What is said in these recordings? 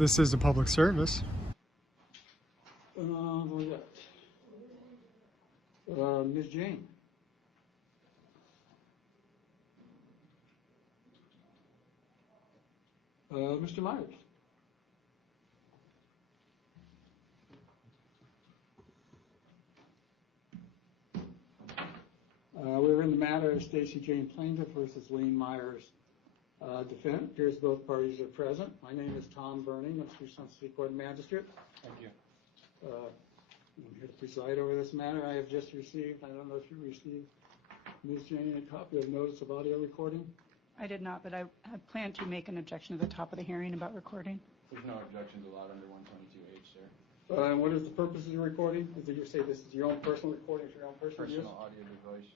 This is a public service. What we got? Ms. Jane. Mr. Myers. We're in the matter of Stacy Jane Plaintiff versus Lane Myers defendant. Here's both parties are present. My name is Tom Burning, I'm Tucson City Court Magistrate. Thank you. I'm here to preside over this matter. I have just received, I don't know if you received, Ms. Jane, a copy of notice of audio recording. I did not, but I had planned to make an objection at the top of the hearing about recording. There's no objections allowed under 122H, sir. And what is the purpose of the recording? Did you say this is your own personal recording for your own personal use? Personal audio device.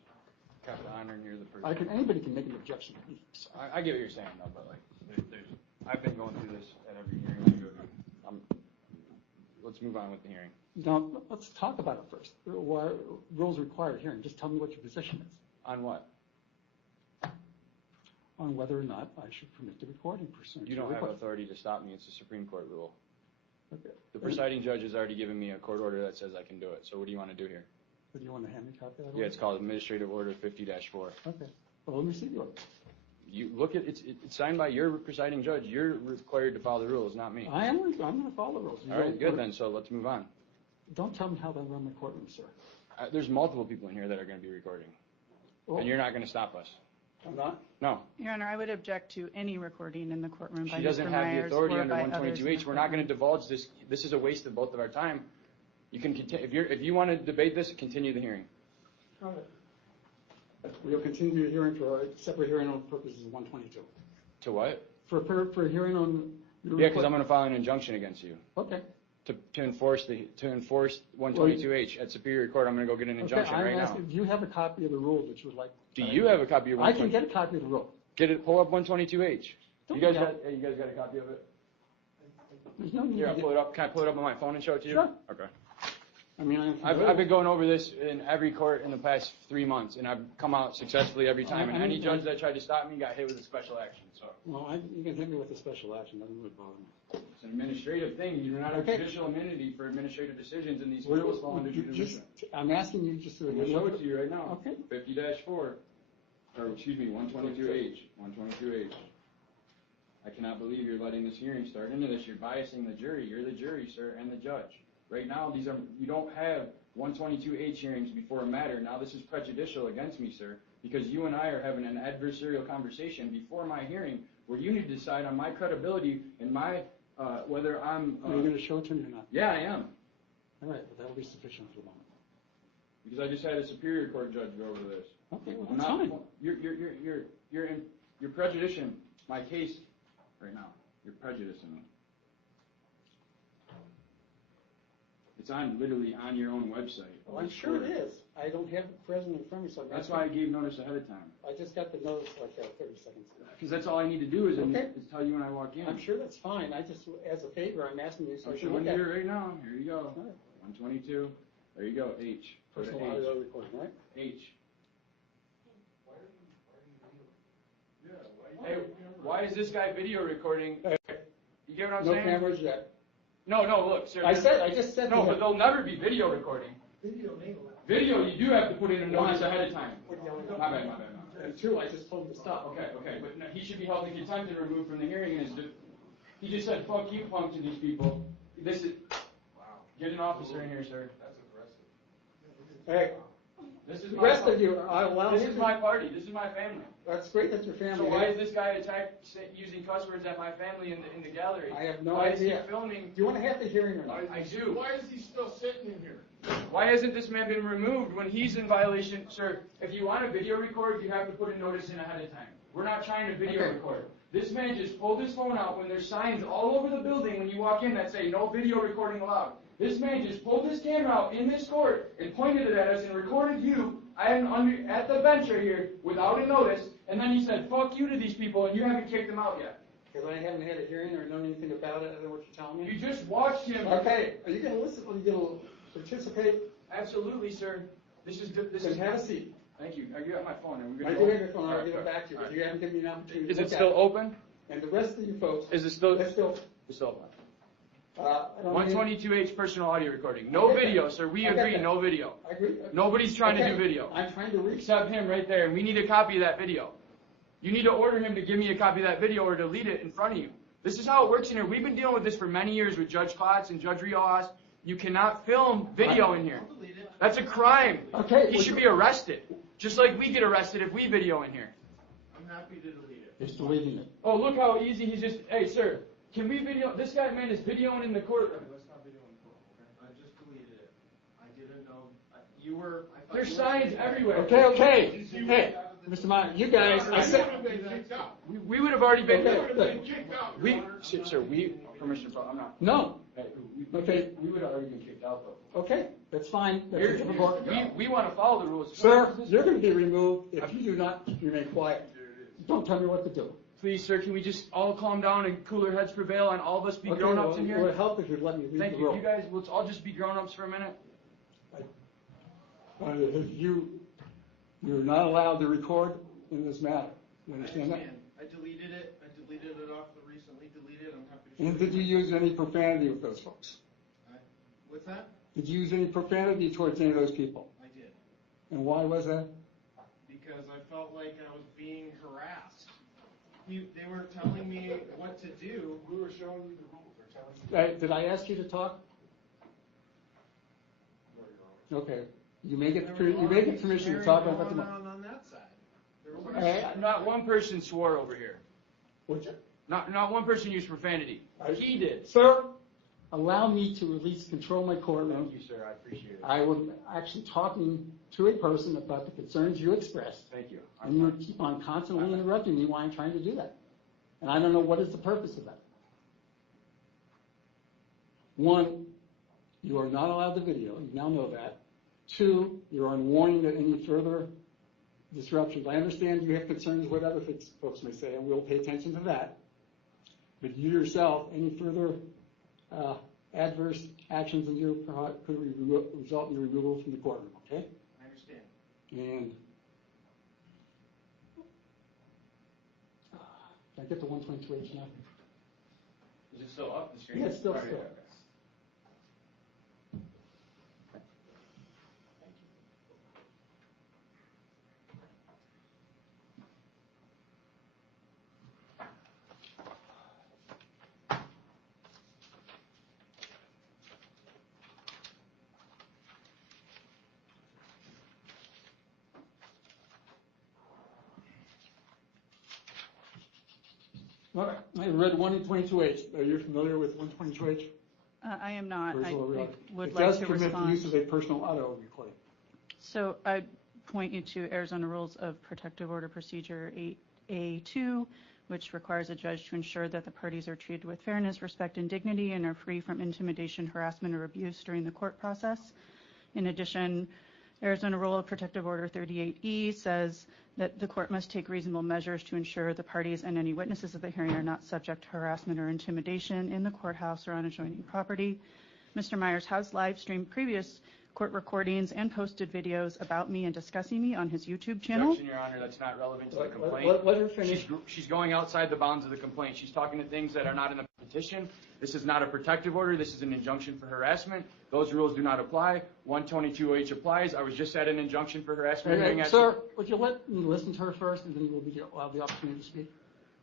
Kept honor near the person. Anybody can make an objection. I get what you're saying, though, but like, I've been going through this at every hearing I go to. Let's move on with the hearing. Now, let's talk about it first. Rules require hearing. Just tell me what your position is. On what? On whether or not I should permit the recording pursuant to You don't your have request. authority to stop me. It's a Supreme Court rule. Okay. The presiding judge has already given me a court order that says I can do it. So what do you want to do here? Do you want to hand me a copy of that? Yeah, it's called Administrative Order 50-4. Okay. Well, let me see the order. You look at it's signed by your presiding judge. You're required to follow the rules, not me. I'm going to follow the rules. All right, good then. So let's move on. Don't tell me how to run the courtroom, sir. There's multiple people in here that are going to be recording, and you're not going to stop us. I'm not? No. Your Honor, I would object to any recording in the courtroom by She doesn't Mr. have the Myers authority or under by others in the 122H. We're not going to divulge this. This is a waste of both of our time. You can continue if you want to debate this. Continue the hearing. All right. We'll continue the hearing for a separate hearing on purposes of 122. To what? For a hearing on. Yeah, because I'm going to file an injunction against you. Okay. To enforce 122H at Superior Court. I'm going to go get an injunction right now. Do you have a copy of the rule that you would like? Do you have a copy of 122H? I can get a copy of the rule. Pull up 122H. Don't You guys do got a copy of it? There's no need Here, to I'll pull it up. Can I pull it up on my phone and show it to you? Sure. Okay. I mean, I've been going over this in every court in the past 3 months, and I've come out successfully every time. And any judge that tried to stop me got hit with a special action. So. Well, you can hit me with a special action. Doesn't really bother me. It's an administrative thing. You do not have judicial immunity for administrative decisions, and these rules fall under judicial. I'm asking you just to. I'm going to show it to you right now. Okay. 50-4, or excuse me, 122H. 122H. I cannot believe you're letting this hearing start into this. You're biasing the jury. You're the jury, sir, and the judge. Right now, you don't have 122H hearings before a matter. Now this is prejudicial against me, sir, because you and I are having an adversarial conversation before my hearing where you need to decide on my credibility and my whether I'm. Are you going to show it to me or not? Yeah, I am. All right, well, that will be sufficient for the moment. Because I just had a Superior Court judge go over this. Okay, well, that's fine. You're prejudicing my case right now. You're prejudicing me. It's literally on your own website. Well, I'm sure it is. I don't have it present in front of me, so that's why I gave notice ahead of time. I just got the notice like 30 seconds ago. Because that's all I need to do is Okay. tell you when I walk in. I'm sure that's fine. I just, as a favor, I'm asking you so I I'm can showing look you at it. right now. Here you go. All right. 122. There you go. H. Go to Personal H. audio recording, right? H. Hey, why is this guy video recording? You get what I'm No saying? cameras yet. No, look, sir. I just said. No, but there'll never be video recording. Video, you do have to put in a notice ahead of time. My bad. And two, I just told him to stop. Okay, but no, he should be held in contempt and removed from the hearing. He just said, "Fuck you, punk," to these people. This is. Wow. Get an officer in here, sir. That's aggressive. Hey, this is the my rest party. of you are allowed. This is my party. This is my family. That's great. That's your family. So why is this guy using cuss words at my family in the gallery? I have no idea. Why idea. is he filming? Do you want to have the hearing or not? I do. Why is he still sitting in here? Why hasn't this man been removed when he's in violation? Sir, if you want to video record, you have to put a notice in ahead of time. We're not trying to video record. This man just pulled his phone out when there's signs all over the building when you walk in that say no video recording allowed. This man just pulled his camera out in this court and pointed it at us and recorded you at the bench right here without a notice, and then he said, "Fuck you" to these people, and you haven't kicked them out yet. Because I haven't had a hearing or known anything about it other than what you're telling me. You just watched him. Okay, are you going to listen? Are you going to participate? Absolutely, sir. This Then is. have a seat. Thank you. You got my phone. I do have your phone. I'll give it back to you. But you haven't given me an opportunity. Is to it look still at open? And the rest of you folks. Is it still? Let's go. It's still open. 122H personal audio recording. No video, sir. We agree, no video. I agree. Nobody's trying to do video. I'm trying to reach. Except him right there, and we need a copy of that video. You need to order him to give me a copy of that video or delete it in front of you. This is how it works in here. We've been dealing with this for many years with Judge Klotz and Judge Riojas. You cannot film video in here. That's a crime. Okay. He should be arrested. Just like we get arrested if we video in here. I'm happy to delete it. He's deleting it. Oh, look how easy he's just, hey, sir, can we video, this guy, man, is videoing in the courtroom. Let's not video in court, okay? I just deleted it. I didn't know, you were, I thought There's you were- signs everywhere. Okay. Hey, Mr. Meyer, you guys, I You said. would have been kicked out. We would have already been, You would have been kicked out, Your Honor. sir, permission, I'm not. No. Hey, Okay. We would have already been kicked out, though. Okay, that's fine. That's You're- a report. We want to follow the rules. Sir, you're going to be removed if you do not remain quiet. Don't tell me what to do. Please, sir, can we just all calm down and cooler heads prevail and all of us be Okay, grown-ups in It here? would help if you'd let me read Thank the you. rule. You guys, let's all just be grown-ups for a minute. You're not allowed to record in this matter. You understand that? I deleted it. I deleted it off the recently deleted. I'm happy to show And did you use any profanity with those folks? What's that? Did you use any profanity towards any of those people? I did. And why was that? Because I felt like I was being harassed. They were telling me what to do. We were showing you the rules. They're telling you. Did I ask you to talk? Okay. You may get permission to talk about the. On that side. Not one person swore over here. Would you? Not one person used profanity. He did. Sir, allow me to release control my courtroom. Thank you, sir. I appreciate it. I was actually talking to a person about the concerns you expressed. Thank you. And you keep on constantly interrupting me while I'm trying to do that. And I don't know what is the purpose of that. One, you are not allowed the video. You now know that. Two, you're on warning that any further disruptions. I understand you have concerns with other folks may say, and we'll pay attention to that. But you yourself, any further adverse actions in your part could result in your removal from the courtroom, okay? I understand. And can I get to 122H now? Is it still up the screen? Yeah, it's still All right, still. okay. All right, I read 122H. Are you familiar with 122H? I am not. I would It like does to permit the use respond. of a personal audio recording. So I point you to Arizona Rules of Protective Order Procedure 8A2, which requires a judge to ensure that the parties are treated with fairness, respect, and dignity and are free from intimidation, harassment, or abuse during the court process. In addition, Arizona Rule of Protective Order 38E says that the court must take reasonable measures to ensure the parties and any witnesses of the hearing are not subject to harassment or intimidation in the courthouse or on adjoining property. Mr. Myers has live streamed previous court recordings and posted videos about me and discussing me on his YouTube channel. Objection, Your Honor, that's not relevant to the complaint. Let her finish. She's going outside the bounds of the complaint. She's talking to things that are not in the petition. This is not a protective order. This is an injunction for harassment. Those rules do not apply. 122H applies. I was just at an injunction for harassment hearing. Sir, would you let me listen to her first, and then we'll have the opportunity to speak?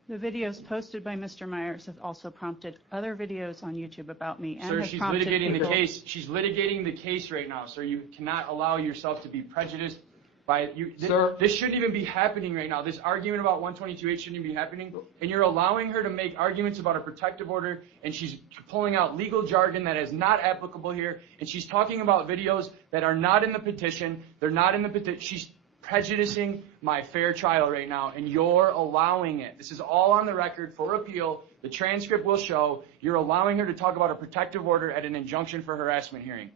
The videos posted by Mr. Myers have also prompted other videos on YouTube about me and Sir, have she's prompted litigating the people- case. She's litigating the case right now, sir. You cannot allow yourself to be prejudiced by you. Sir. This shouldn't even be happening right now. This argument about 122H shouldn't even be happening. And you're allowing her to make arguments about a protective order, and she's pulling out legal jargon that is not applicable here. And she's talking about videos that are not in the petition. They're not in the petition. She's prejudicing my fair trial right now, and you're allowing it. This is all on the record for appeal. The transcript will show you're allowing her to talk about a protective order at an injunction for harassment hearing.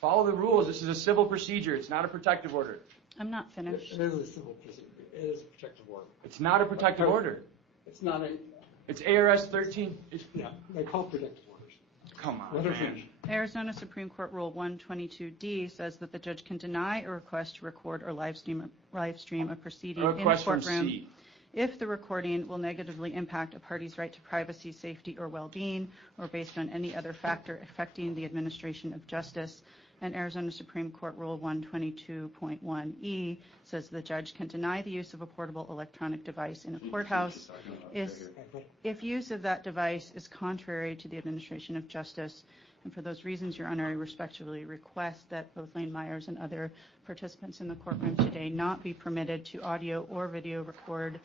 Follow the rules. This is a civil procedure. It's not a protective order. I'm not finished. It is a civil procedure. It is a protective order. It's not a protective order. It's not a, It's ARS 13. yeah, they call protective orders. Come on, Let her man. finish. Arizona Supreme Court Rule 122D says that the judge can deny a request to record or live stream a proceeding A in a request from courtroom C. if the recording will negatively impact a party's right to privacy, safety, or well-being, or based on any other factor affecting the administration of justice. And Arizona Supreme Court Rule 122.1E says the judge can deny the use of a portable electronic device in a courthouse if use of that device is contrary to the administration of justice. And for those reasons, Your Honor, I respectfully request that both Lane Myers and other participants in the courtroom today not be permitted to audio or video record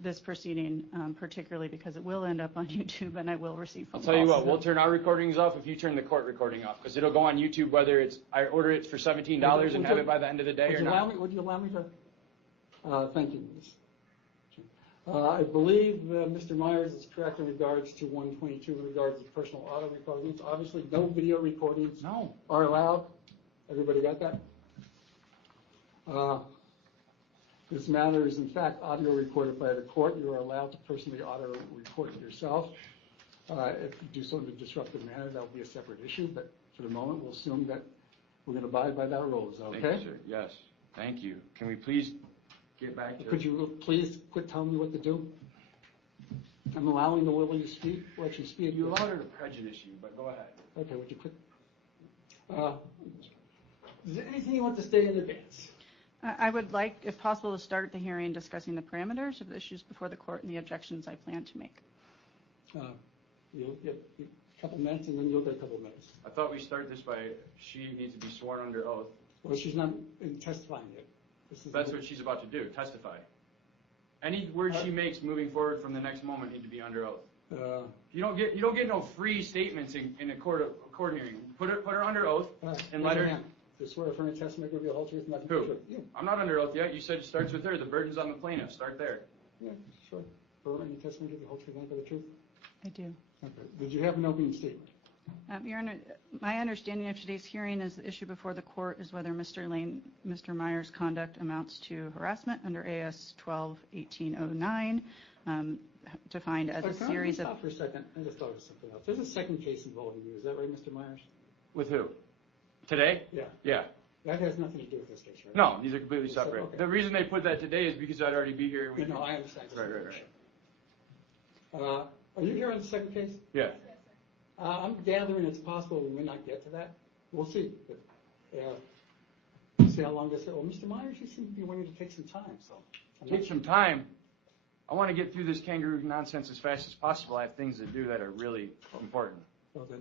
this proceeding, particularly because it will end up on YouTube and I will receive phone calls. I'll tell you what, we'll turn our recordings off if you turn the court recording off, because it'll go on YouTube whether it's I order it for $17 and have it by the end of the day or not. Would you allow me to? Thank you. I believe Mr. Myers is correct in regards to 122 in regards to personal audio recordings. Obviously, no video recordings are allowed. Everybody got that? This matter is, in fact, audio recorded by the court. You are allowed to personally audio record it yourself. If you do so in a disruptive manner, that will be a separate issue. But for the moment, we'll assume that we're going to abide by that rule. Is that okay? Thank you, sir. Yes. Thank you. Can we please get back to Could you please quit telling me what to do? I'm allowing the will you speak, let you speak. You allowed her to prejudice you, but go ahead. Okay, would you quit? Is there anything you want to state in advance? I would like, if possible, to start the hearing discussing the parameters of the issues before the court and the objections I plan to make. You'll get a couple minutes and then you'll get a couple minutes. I thought we start this by she needs to be sworn under oath. Well, she's not testifying yet. That's what she's about to do, testify. Any words she makes moving forward from the next moment need to be under oath. You don't get no free statements in a court hearing. Put her under oath and let her. To swear affirm testimony to reveal the whole truth, nothing but Who? the truth. You. I'm not under oath yet. You said it starts with her. The burden's on the plaintiff. Start there. Yeah, sure. Affirm any testimony to the whole truth, nothing but the truth. I do. Okay. Did you have an opening statement? Your Honor, my understanding of today's hearing is the issue before the court is whether Mr. Myers' conduct amounts to harassment under AS 12-1809, defined as a series of. Stop for a second. I just thought of something else. There's a second case involving you. Is that right, Mr. Myers? With who? Today? Yeah. Yeah. That has nothing to do with this case, right? No, these are completely separate. Okay. The reason they put that today is because I'd already be here. No, I understand. Right. Are you here on the second case? Yeah. I'm gathering it's possible we may not get to that. We'll see. But, see how long this. Well, Mr. Myers, you seem to be wanting to take some time. So Take some time. I want to get through this kangaroo nonsense as fast as possible. I have things to do that are really important. Well, then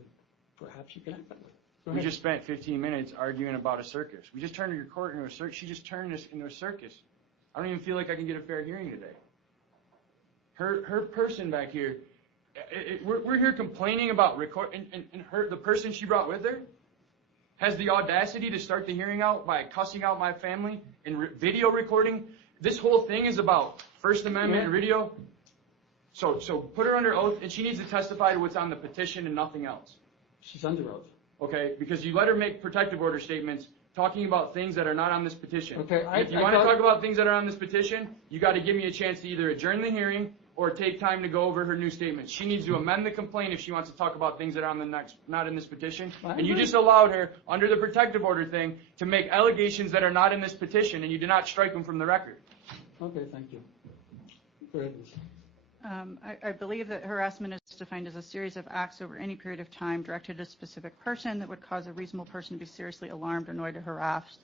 perhaps you can act that way. We just spent 15 minutes arguing about a circus. We just turned your court into a circus. She just turned us into a circus. I don't even feel like I can get a fair hearing today. Her person back here, we're here complaining about the person she brought with her has the audacity to start the hearing out by cussing out my family and video recording. This whole thing is about First Amendment and video. So put her under oath, and she needs to testify to what's on the petition and nothing else. She's under oath. Okay, because you let her make protective order statements talking about things that are not on this petition. Okay, if you want to talk about things that are on this petition, you got to give me a chance to either adjourn the hearing or take time to go over her new statements. She needs to amend the complaint if she wants to talk about things that are on the not in this petition. And you just allowed her, under the protective order thing, to make allegations that are not in this petition, and you did not strike them from the record. Okay, thank you. Go ahead, Ms. I believe that harassment is defined as a series of acts over any period of time directed at a specific person that would cause a reasonable person to be seriously alarmed, annoyed, or harassed.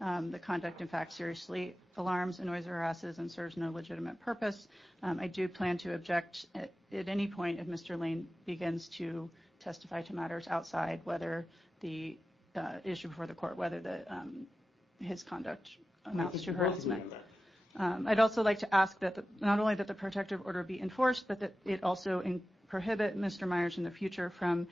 The conduct, in fact, seriously alarms, annoys, or harasses, and serves no legitimate purpose. I do plan to object at any point if Mr. Lane begins to testify to matters outside, whether the issue before the court, whether his conduct amounts to harassment. I'd also like to ask that not only that the protective order be enforced, but that it also prohibit Mr. Myers in the future from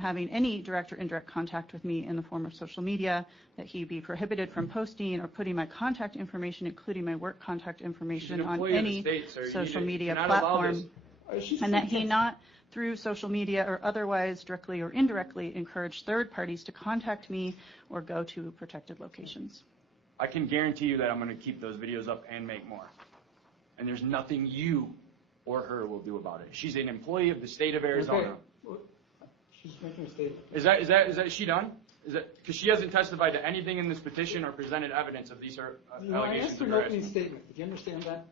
having any direct or indirect contact with me in the form of social media, that he be prohibited from posting or putting my contact information, including my work contact information, on any social media platform, and that he not, through social media or otherwise, directly or indirectly, encourage third parties to contact me or go to protected locations. I can guarantee you that I'm going to keep those videos up and make more. And there's nothing you or her will do about it. She's an employee of the state of Arizona. Okay. Well, she's making a statement. Is she done? Because she hasn't testified to anything in this petition or presented evidence of these allegations. I asked for an opening statement. Did you understand that?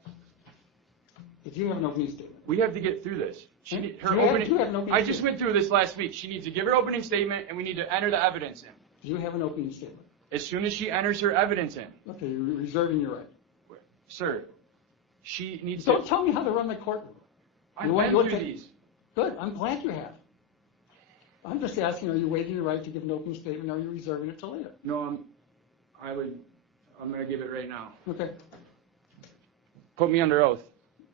Did you have an opening statement? We have to get through this. You have Her an opening. opening I just statement. went through this last week. She needs to give her opening statement, and we need to enter the evidence in. Do you have an opening statement? As soon as she enters her evidence in, Okay, you're reserving your right. sir, she needs Don't to. tell me how to run the courtroom. I You went want through to- these. Good, I'm glad you have. I'm just asking, are you waiving your right to give an opening statement, or are you reserving it till later? No, I'm going to give it right now. Okay, Put me under oath.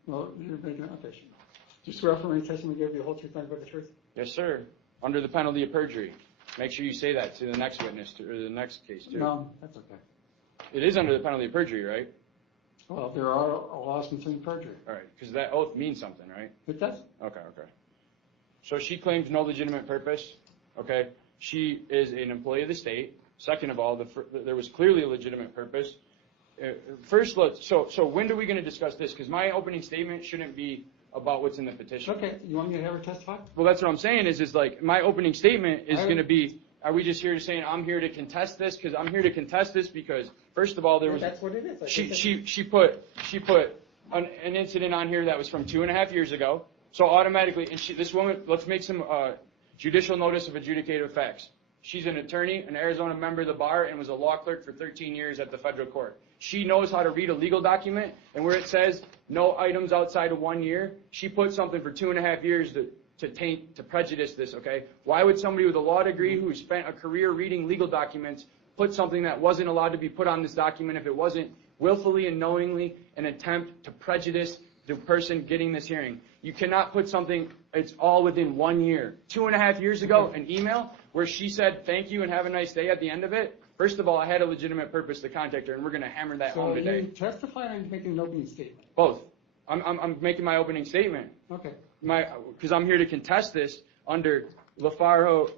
well, you're making an okay. Do you swear affirm any testimony you give the whole truth, nothing but the truth? Yes, sir. Under the penalty of perjury. Make sure you say that to the next witness or the next case too. No, that's okay. It is under the penalty of perjury, right? Well, there are laws concerning perjury. All right, because that oath means something, right? It does. Okay. So she claims no legitimate purpose. Okay, she is an employee of the state. Second of all, there was clearly a legitimate purpose. First, so when are we going to discuss this? Because my opening statement shouldn't be about what's in the petition. Okay, you want me to have her testify? Well, that's what I'm saying is like my opening statement is going to be, are we just here to saying I'm here to contest this? Because I'm here to contest this because, first of all, there was, That's what it is. she put an incident on here that was from 2.5 years ago. So automatically, and this woman, let's make some judicial notice of adjudicative facts. She's an attorney, an Arizona member of the bar, and was a law clerk for 13 years at the federal court. She knows how to read a legal document, and where it says no items outside of 1 year, she put something for 2.5 years to prejudice this, okay? Why would somebody with a law degree who spent a career reading legal documents put something that wasn't allowed to be put on this document if it wasn't willfully and knowingly an attempt to prejudice the person getting this hearing? You cannot put something, it's all within 1 year. 2.5 years ago, an email where she said thank you and have a nice day at the end of it. First of all, I had a legitimate purpose to contact her, and we're going to hammer that home So today. you testify or are you making an opening statement? Both. I'm making my opening statement. Okay. Because I'm here to contest this under LaFaro,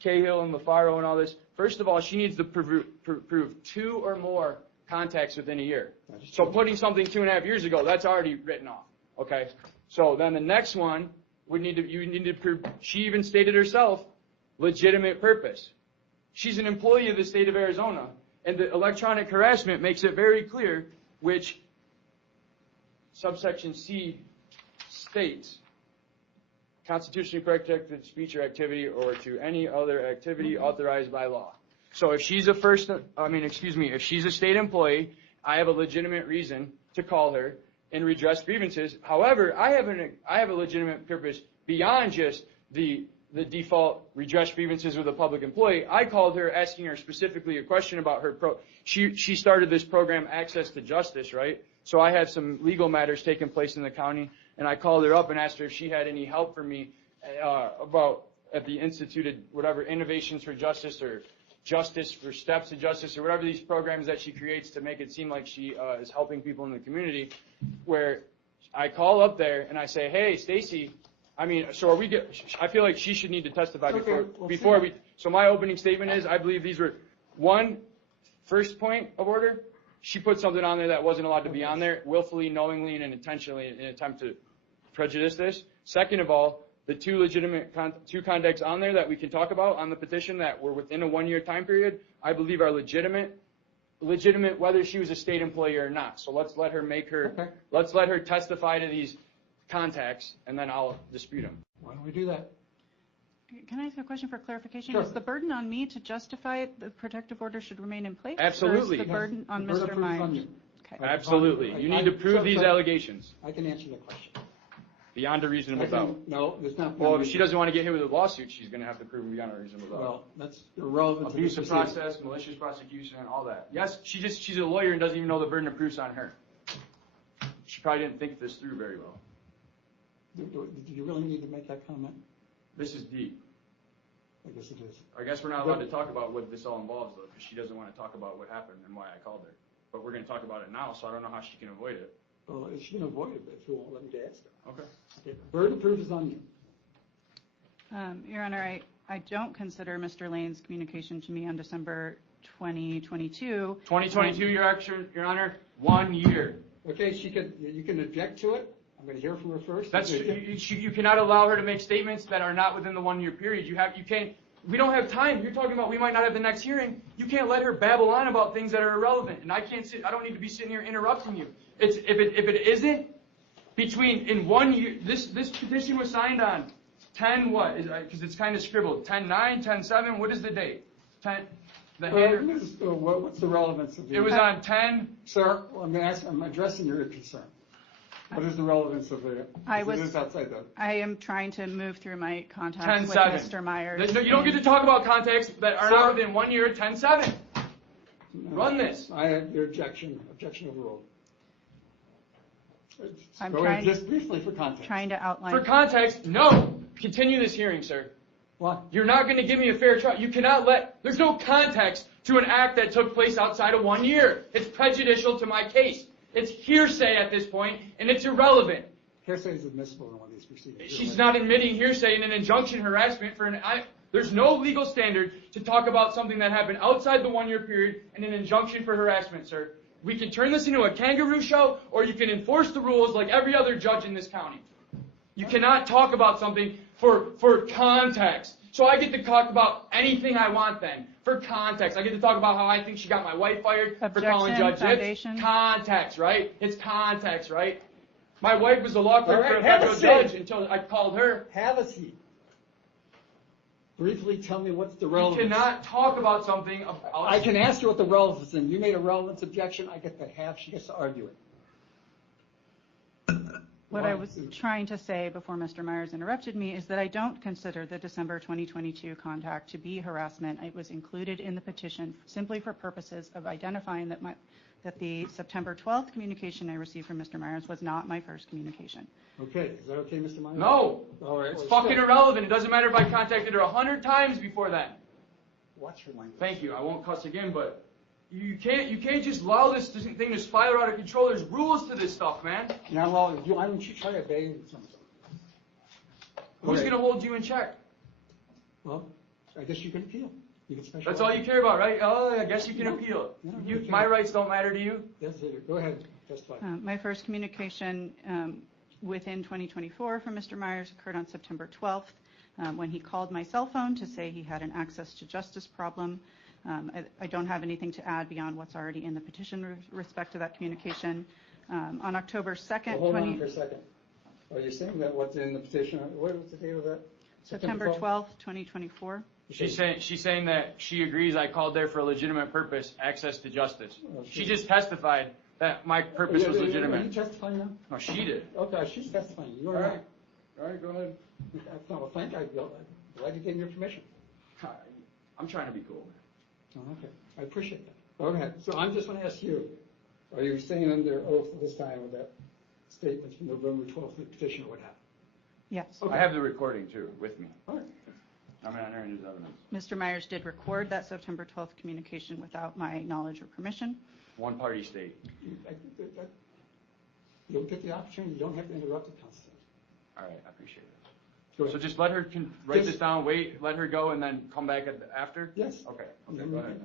Cahill and LaFaro and all this. First of all, she needs to prove 2 or more contacts within a year. So putting something 2.5 years ago, that's already written off. Okay. So then the next one you need to prove. She even stated herself, legitimate purpose. She's an employee of the state of Arizona, and the electronic harassment makes it very clear, which subsection C states, constitutionally protected speech or activity or to any other activity authorized by law. So if she's if she's a state employee, I have a legitimate reason to call her and redress grievances. However, I have a legitimate purpose beyond just the default redress grievances with a public employee. I called her asking her specifically a question about her she started this program, Access to Justice, right? So I had some legal matters taking place in the county, and I called her up and asked her if she had any help for me about at the instituted whatever Innovations for Justice or Justice for Steps to Justice or whatever these programs that she creates to make it seem like she is helping people in the community, where I call up there and I say, hey, Stacy, I feel like she should need to testify before we. So my opening statement is, I believe these were first point of order. She put something on there that wasn't allowed to be on there, willfully, knowingly, and intentionally in an attempt to prejudice this. Second of all, the two legitimate contacts on there that we can talk about on the petition that were within a 1 year time period, I believe are legitimate whether she was a state employee or not. So let's let her testify to these contacts, and then I'll dispute them. Why don't we do that? Can I ask a question for clarification? Sure. Is the burden on me to justify the protective order should remain in place? Absolutely. Or is the burden on The burden Mr. of proof is on Myers? you. Okay. Absolutely. You need to prove these allegations I can answer the question. beyond a reasonable doubt. No, it's not. Well, if she doesn't want to get hit with a lawsuit, she's going to have to prove them beyond a reasonable doubt. Well, that's irrelevant to Abuse the of proceeding. process, malicious prosecution, and all that. Yes, she's a lawyer and doesn't even know the burden of proof's on her. She probably didn't think this through very well. Did you really need to make that comment? This is deep. I guess it is. I guess we're not allowed to talk about what this all involves, though, because she doesn't want to talk about what happened and why I called her. But we're going to talk about it now, so I don't know how she can avoid it. Well, she can avoid it if you won't let me to ask her. Okay. Burden of proof is on you. Your Honor, I don't consider Mr. Lane's communication to me on December 2022. 2022, Your Honor, 1 year. Okay, you can object to it. I'm going to hear from her first. You cannot allow her to make statements that are not within the 1 year period. We don't have time. You're talking about we might not have the next hearing. You can't let her babble on about things that are irrelevant. And I don't need to be sitting here interrupting you. If it isn't in 1 year, this petition was signed on 10 what? Because it's kind of scribbled. 10/9, 10/7. What is the date? 10. What's the relevance of the? It was on 10. Sir, I'm addressing your concern. What is the relevance of the? It is outside the. I am trying to move through my contacts with 10/7. Mr. Myers. No, you don't get to talk about contacts that are not within 1 year. 10/7. Run this. I have your objection overruled. I'm Go ahead, just briefly for context. trying to outline. For context, no. Continue this hearing, sir. What? You're not going to give me a fair trial. You cannot there's no context to an act that took place outside of 1 year. It's prejudicial to my case. It's hearsay at this point, and it's irrelevant. Hearsay is admissible in one of these proceedings. She's not admitting hearsay in an injunction harassment there's no legal standard to talk about something that happened outside the 1 year period in an injunction for harassment, sir. We can turn this into a kangaroo show, or you can enforce the rules like every other judge in this county. You cannot talk about something for context. So I get to talk about anything I want then. For context. I get to talk about how I think she got my wife fired for calling Judge Zips. Context, right? It's context, right? My wife was a law clerk for a federal judge until I called her. Have a seat. Briefly tell me what's the relevance. You cannot talk about something about... I can ask you what the relevance is. You made a relevance objection. She gets to argue it. What I was trying to say before Mr. Myers interrupted me is that I don't consider the December 2022 contact to be harassment. It was included in the petition simply for purposes of identifying that the September 12th communication I received from Mr. Myers was not my first communication. Okay. Is that okay, Mr. Myers? No. All right. It's fucking irrelevant. It doesn't matter if I contacted her 100 times before then. Watch your language. Thank you. I won't cuss again, but you can't just allow this thing to spiral out of control. There's rules to this stuff, man. Now, why don't you try obeying something? Who's going to hold you in check? Well, I guess you can appeal. You can specialize. That's all you care about, right? Oh, I guess you can appeal. My rights don't matter to you? Yes, go ahead. Testify. My first communication within 2024 from Mr. Myers occurred on September 12th when he called my cell phone to say he had an access to justice problem. I don't have anything to add beyond what's already in the petition with respect to that communication. On October 2nd, hold on for a second. Are you saying that what's in the petition? What was the date of that? September 12th, 2024. She's saying that she agrees I called there for a legitimate purpose, access to justice. She just testified that my purpose was legitimate. Are you testifying now? No, she did. Okay, she's testifying. You are All not. right. All right, go ahead. Well, thank you. I'm glad you gave me your permission. I'm trying to be cool. Oh, okay. I appreciate that. Okay. So I'm just going to ask you, are you staying under oath this time with that statement from November 12th, the petition or what happened? Yes. Okay. I have the recording, too, with me. All right. I'm not entering his evidence. Mr. Myers did record that September 12th communication without my knowledge or permission. One party state. I think that you'll get the opportunity. You don't have to interrupt the counsel. All right, I appreciate it. So just let her write this down, let her go, and then come back after? Yes. Okay, go ahead.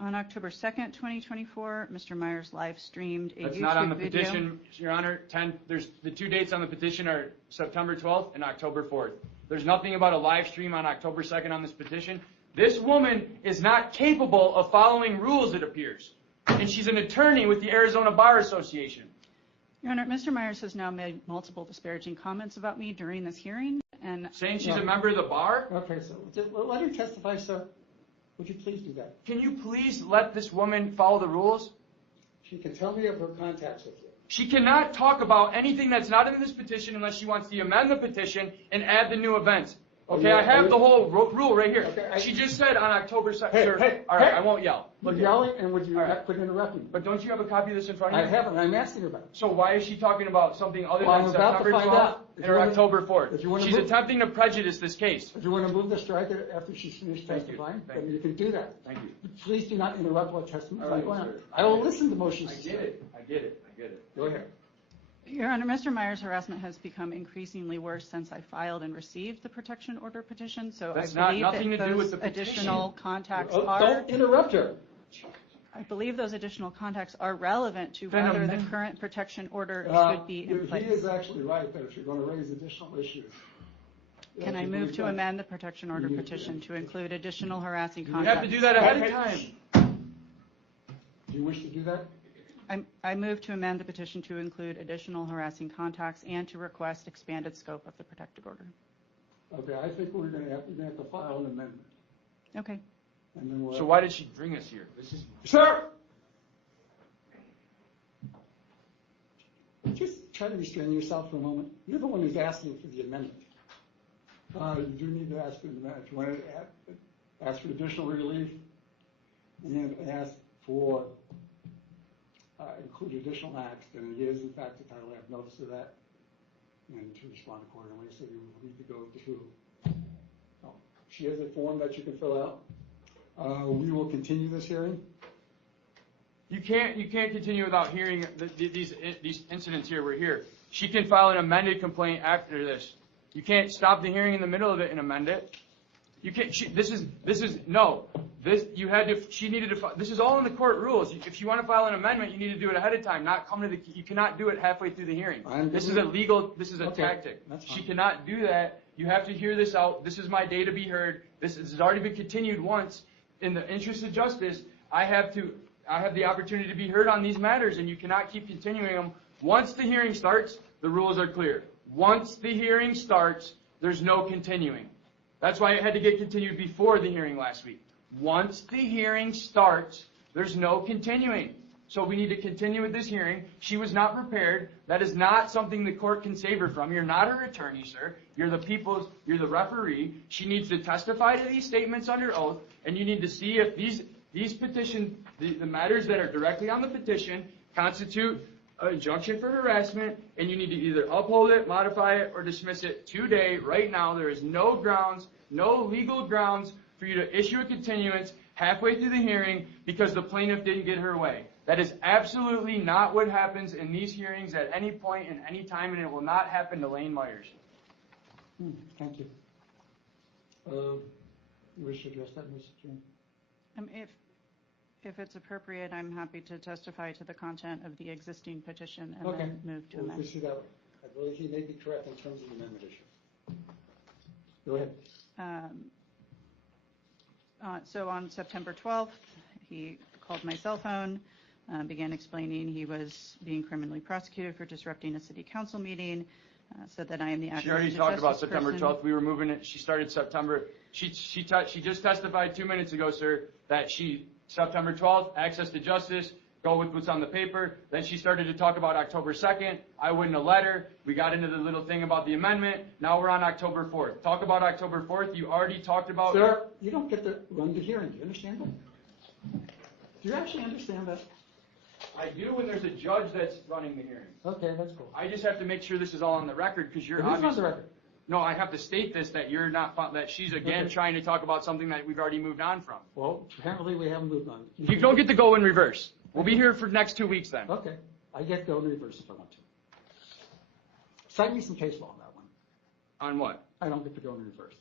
On October 2nd, 2024, Mr. Myers live streamed a YouTube video. That's not on the petition, Your Honor. There's the two dates on the petition are September 12th and October 4th. There's nothing about a live stream on October 2nd on this petition. This woman is not capable of following rules, it appears. And she's an attorney with the Arizona Bar Association. Your Honor, Mr. Myers has now made multiple disparaging comments about me during this hearing. Saying she's a member of the bar? Okay, so let her testify, sir. Would you please do that? Can you please let this woman follow the rules? She can tell me of her contacts with you. She cannot talk about anything that's not in this petition unless she wants to amend the petition and add the new events. Okay, I have the whole rule right here. Okay, she just said on October 2nd. All right, I won't yell. You're yelling, and would you quit interrupting? But don't you have a copy of this in front of you? I haven't. I'm asking her about it. So why is she talking about something other than September 12th or October 4th? She's attempting to prejudice this case. If you want to move the strike after she's finished testifying, then you can do that. Thank you. Please do not interrupt while testifying. Right, I will listen to motions. I get it. Go ahead. Your Honor, Mr. Myers' harassment has become increasingly worse since I filed and received the protection order petition. So that's I believe nothing that to do with those the petition. additional contacts Don't interrupt her. I believe those additional contacts are relevant to whether the current protection order should be in place. He is actually right that if you're going to raise additional issues. Can I move to amend the protection order petition to include additional harassing contacts? You have to do that ahead of time. Do you wish to do that? I move to amend the petition to include additional harassing contacts and to request expanded scope of the protective order. Okay, I think we're gonna have to file an amendment. Okay. And then we'll. So why did she bring us here? This is. Sir! Just try to restrain yourself for a moment. You're the one who's asking for the amendment. You do need to ask for the amendment. If you want to ask for additional relief and ask for include additional acts, then it is in fact the title. I have notice of that, and to respond accordingly. So you need to go to. Oh, she has a form that you can fill out. We will continue this hearing. You can't continue without hearing these incidents here. We're here. She can file an amended complaint after this. You can't stop the hearing in the middle of it and amend it. You can't. You had to. She needed to. This is all in the court rules. If you want to file an amendment, you need to do it ahead of time. Not come to the. You cannot do it halfway through the hearing. This is illegal. This is a tactic. She cannot do that. You have to hear this out. This is my day to be heard. This has already been continued once. In the interest of justice, I have the opportunity to be heard on these matters, and you cannot keep continuing them. Once the hearing starts, the rules are clear. Once the hearing starts, there's no continuing. That's why it had to get continued before the hearing last week. Once the hearing starts, there's no continuing. So we need to continue with this hearing. She was not prepared. That is not something the court can save her from. You're not her attorney, sir. You're the referee. She needs to testify to these statements under oath, and you need to see if these petitions, the matters that are directly on the petition, constitute an injunction for harassment, and you need to either uphold it, modify it, or dismiss it today, right now. There is no grounds, no legal grounds for you to issue a continuance halfway through the hearing because the plaintiff didn't get her way. That is absolutely not what happens in these hearings at any point in any time, and it will not happen to Lane Myers. Thank you. You wish to address that, Mr. Chairman? If it's appropriate, I'm happy to testify to the content of the existing petition and then move to amend. Proceed that way. I believe he may be correct in terms of the amendment issue. Go ahead. So on September 12th, he called my cell phone, began explaining he was being criminally prosecuted for disrupting a city council meeting, said that I am the She already talked about September 12th. We were moving it. She started September. She just testified 2 minutes ago, sir, that September 12th, access to justice, go with what's on the paper. Then she started to talk about October 2nd. I wouldn't a letter. We got into the little thing about the amendment. Now we're on October 4th. Talk about October 4th. You already talked about. Sir, you don't get to run the hearing. Do you understand that? Do you actually understand that? I do when there's a judge that's running the hearing. Okay, that's cool. I just have to make sure this is all on the record because you're obviously on the record. No, I have to state this, that you're not, that she's again trying to talk about something that we've already moved on from. Well, apparently we haven't moved on. You don't get to go in reverse. We'll be here for the next 2 weeks then. Okay. I get to go in reverse if I want to. Cite me some case law on that one. On what? I don't get to go in reverse.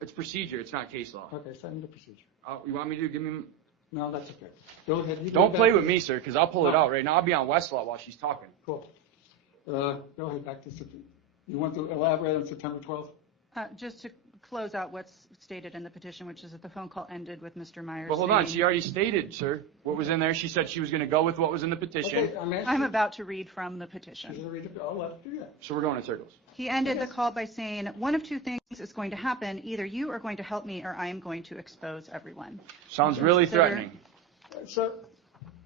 It's procedure. It's not case law. Okay, cite me the procedure. You want me to give me? No, that's okay. Go ahead. Don't play with me, sir, because I'll pull it out right now. I'll be on Westlaw while she's talking. Cool. Go ahead, back to September. You want to elaborate on September 12th? Just to close out what's stated in the petition, which is that the phone call ended with Mr. Myers. Well, hold on. She already stated, sir, what was in there. She said she was going to go with what was in the petition. Okay, I'm about to read from the petition. I'll let her do that. So we're going in circles. He ended the call by saying, one of two things is going to happen. Either you are going to help me or I am going to expose everyone. Sounds really threatening. Sir,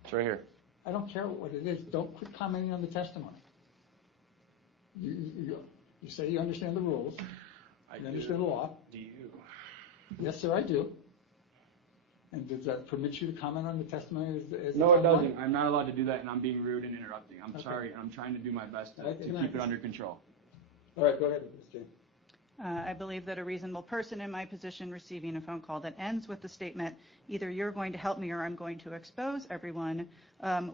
it's right here. I don't care what it is. Don't quit commenting on the testimony. You say you understand the rules. You understand the law. Do you? Yes, sir, I do. And does that permit you to comment on the testimony? No, it doesn't. I'm not allowed to do that, and I'm being rude and interrupting. I'm sorry. I'm trying to do my best to keep it under control. All right, go ahead, Ms. Jane. I believe that a reasonable person in my position receiving a phone call that ends with the statement, either you're going to help me or I'm going to expose everyone,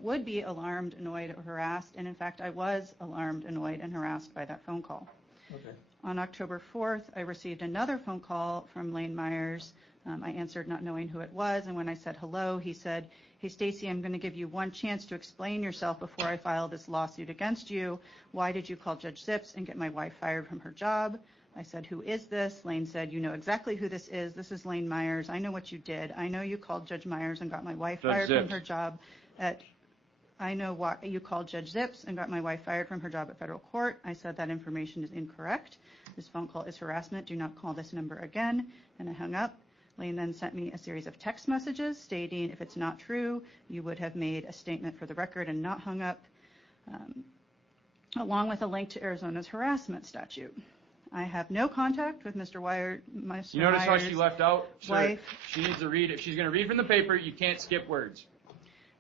would be alarmed, annoyed, or harassed. And in fact, I was alarmed, annoyed, and harassed by that phone call. Okay. On October 4th, I received another phone call from Lane Myers. I answered not knowing who it was, and when I said hello, he said, hey, Stacy, I'm going to give you one chance to explain yourself before I file this lawsuit against you. Why did you call Judge Zips and get my wife fired from her job? I said, who is this? Lane said, you know exactly who this is. This is Lane Myers. I know what you did. I know you called Judge Myers and got my wife fired from her job at I know why you called Judge Zips and got my wife fired from her job at federal court. I said that information is incorrect. This phone call is harassment. Do not call this number again. And I hung up. Lane then sent me a series of text messages stating if it's not true, you would have made a statement for the record and not hung up, along with a link to Arizona's harassment statute. I have no contact with Mr. Myers. You notice how she left out? Wife. She needs to read it. She's going to read from the paper. You can't skip words.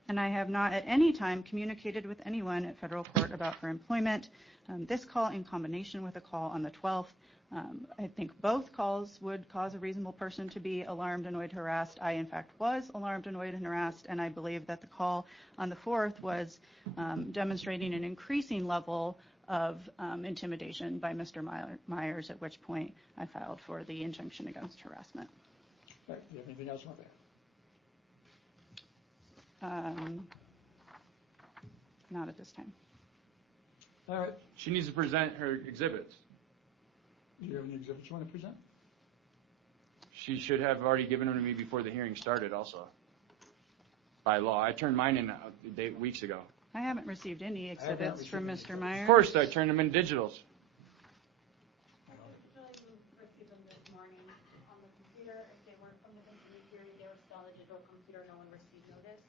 And I have not at any time communicated with anyone at federal court about her employment. This call in combination with a call on the 12th, I think both calls would cause a reasonable person to be alarmed, annoyed, harassed. I, in fact, was alarmed, annoyed, and harassed, and I believe that the call on the 4th was demonstrating an increasing level of intimidation by Mr. Myers, at which point I filed for the injunction against harassment. Right. Do you have anything else on that? Not at this time. All right. She needs to present her exhibits. Do you have any exhibits you want to present? She should have already given them to me before the hearing started also. By law. I turned mine in weeks ago. I haven't received any exhibits from Mr. Myers. Of course, I turned them in digitals. I usually receive them this morning on the computer. If they weren't from the computer, they were still on the digital computer. No one received notice.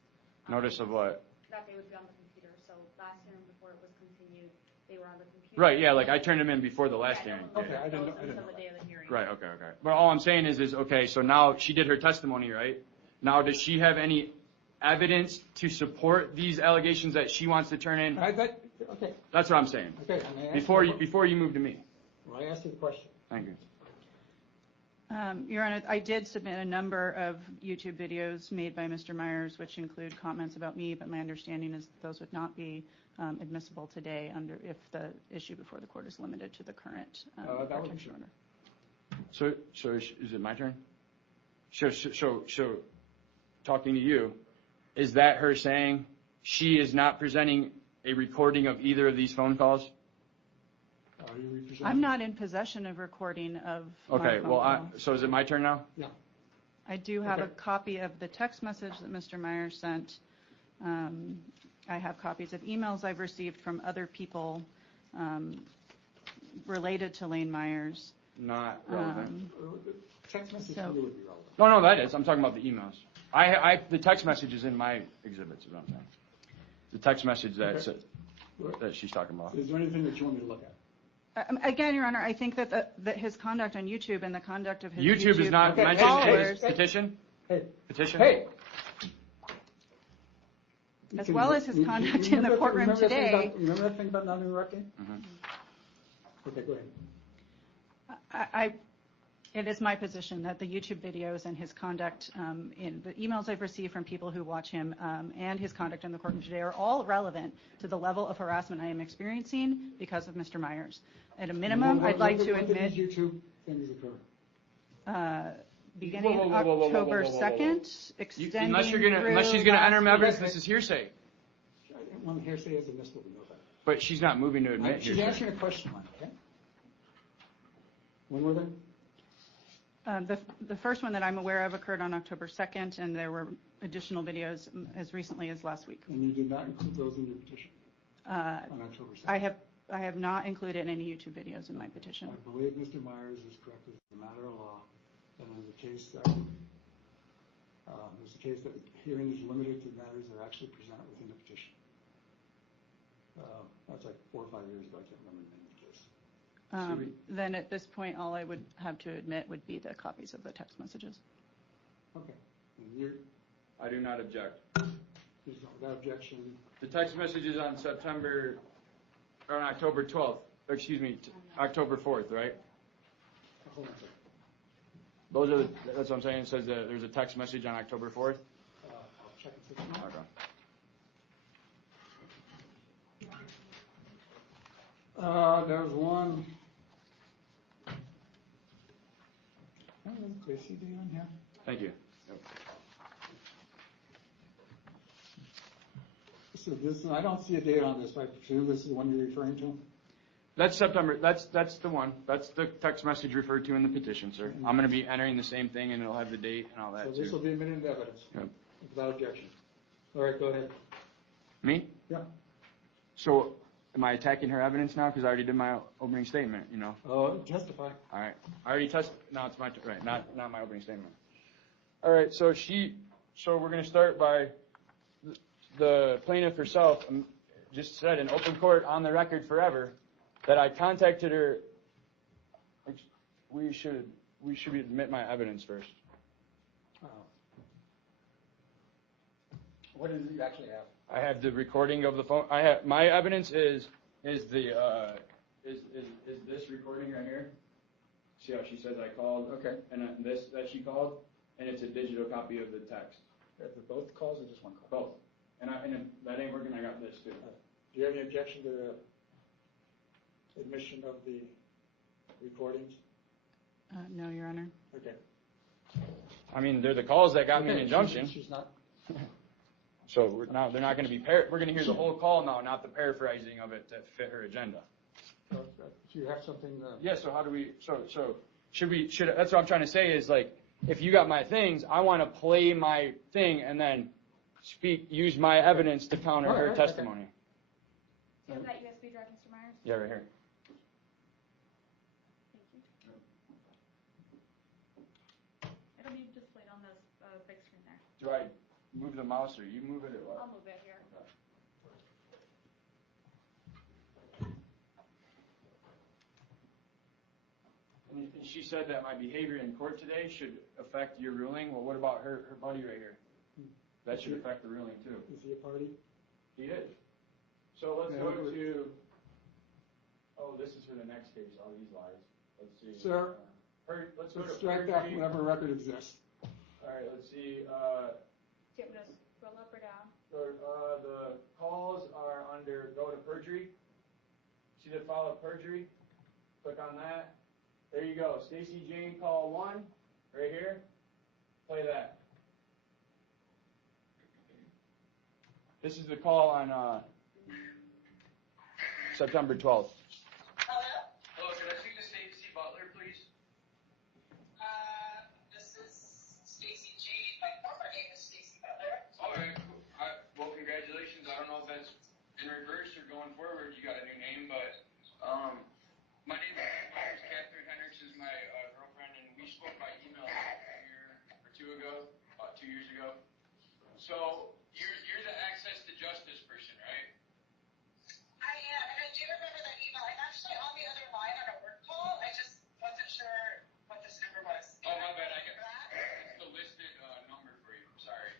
Notice of what? That they would be on the computer. So last hearing before it was continued, they were on the computer. Right, yeah, like I turned them in before the last hearing. Okay, I didn't know. Until the day of the hearing. Right, okay. But all I'm saying is okay, so now she did her testimony, right? Now, does she have any evidence to support these allegations that she wants to turn in? Okay. That's what I'm saying. Okay. Before you move to me. Well, I asked you the question. Thank you. Your Honor, I did submit a number of YouTube videos made by Mr. Myers, which include comments about me, but my understanding is that those would not be admissible today if the issue before the court is limited to the current protection order. So is it my turn? So talking to you, is that her saying she is not presenting a recording of either of these phone calls? I'm not in possession of recording of Okay, my phone well, call. so is it my turn now? Yeah. I do have a copy of the text message that Mr. Myers sent. I have copies of emails I've received from other people related to Lane Myers. Not relevant. Text message So- would be relevant. No, that is. I'm talking about the emails. The text message is in my exhibits, is what I'm saying. The text message that she's talking about. Is there anything that you want me to look at? Again, Your Honor, I think that his conduct on YouTube and the conduct of his YouTube is not mentioned in followers, his petition? Hey. Petition? Hey. as well as his conduct in the courtroom today. Remember that thing about not interrupting? Mhm. Okay, go ahead. It is my position that the YouTube videos and his conduct in the emails I've received from people who watch him and his conduct in the courtroom today are all relevant to the level of harassment I am experiencing because of Mr. Myers. At a minimum, I'd like to admit. When did these YouTube things occur? Beginning Whoa. October 2nd, extending Unless she's through going to enter last evidence, week. this is hearsay. When hearsay is admissible, we know that. But she's not moving to admit She's hearsay. answering a question, okay? When were they? The first one that I'm aware of occurred on October 2nd, and there were additional videos as recently as last week. And you did not include those in your petition on October 2nd? I have not included any YouTube videos in my petition. I believe Mr. Myers is correct as a matter of law. And in the case that hearing is limited to matters that are actually presented within the petition. That's like 4 or 5 years ago. I can't remember the name of the case. Then at this point, all I would have to admit would be the copies of the text messages. Okay. And I do not object. without objection. The text message is on October 12th. October 4th, right? Hold on a second. That's what I'm saying. It says that there's a text message on October 4th. I'll check and see. Okay. There was one. Do I see date on here? Thank you. So this, I don't see a date on this. I presume this is the one you're referring to? That's September. That's the one. That's the text message referred to in the petition, sir. I'm going to be entering the same thing, and it'll have the date and all that So this too. will be admitted into evidence Yep. without objection. All right, go ahead. Me? Yeah. So, am I attacking her evidence now? Because I already did my opening statement, you know. Testify. All right. I already now it's my, right, not my opening statement. All right, so we're going to start by the plaintiff herself just said in open court on the record forever that I contacted her. We should admit my evidence first. What is it you actually have? I have the recording of the phone. I have my evidence is this recording right here. See how she says I called? Okay. And this that she called, and it's a digital copy of the text. For both calls or just one call? Both. And if that ain't working, I got this too. Do you have any objection to the admission of the recordings? No, Your Honor. Okay. I mean, they're the calls that got me an Okay, injunction. She's not. So they're not going to be we're going to hear the whole call now, not the paraphrasing of it to fit her agenda. Do you have something? Yeah. So how do we? So should that's what I'm trying to say is like if you got my things, I want to play my thing and then use my evidence to counter her testimony. Do you have that USB drive, Mr. Myers? Yeah, right here. Thank you. It'll be displayed on the big screen there. Do I move the mouse or you move it or what? I'll move it here. And she said that my behavior in court today should affect your ruling. Well, what about her buddy right here? That should affect the ruling too. Is he a party? He is. So let's go to. Oh, this is for the next case. All these lies. Let's see. Sir, let's go to strike that from whatever record exists. All right. Let's see. Do you want me to scroll up or down? The calls are under. Go to perjury. See the file of perjury. Click on that. There you go. Stacy Jane, call 1, right here. Play that. This is the call on September 12th. Hello? Hello, can I speak to Stacy Butler, please? This is Stacy Jane. My former name is Stacy Butler. All right, cool. Well, congratulations. I don't know if that's in reverse or going forward. You got a new name, but my name is Catherine Hendricks is my girlfriend, and we spoke by email a year or two ago, about 2 years ago. So you're the access to justice person, right? I am, and I do remember that email. I'm actually on the other line on a work call. I just wasn't sure what this number was. Oh, my bad. I got it's the listed number for you. I'm sorry.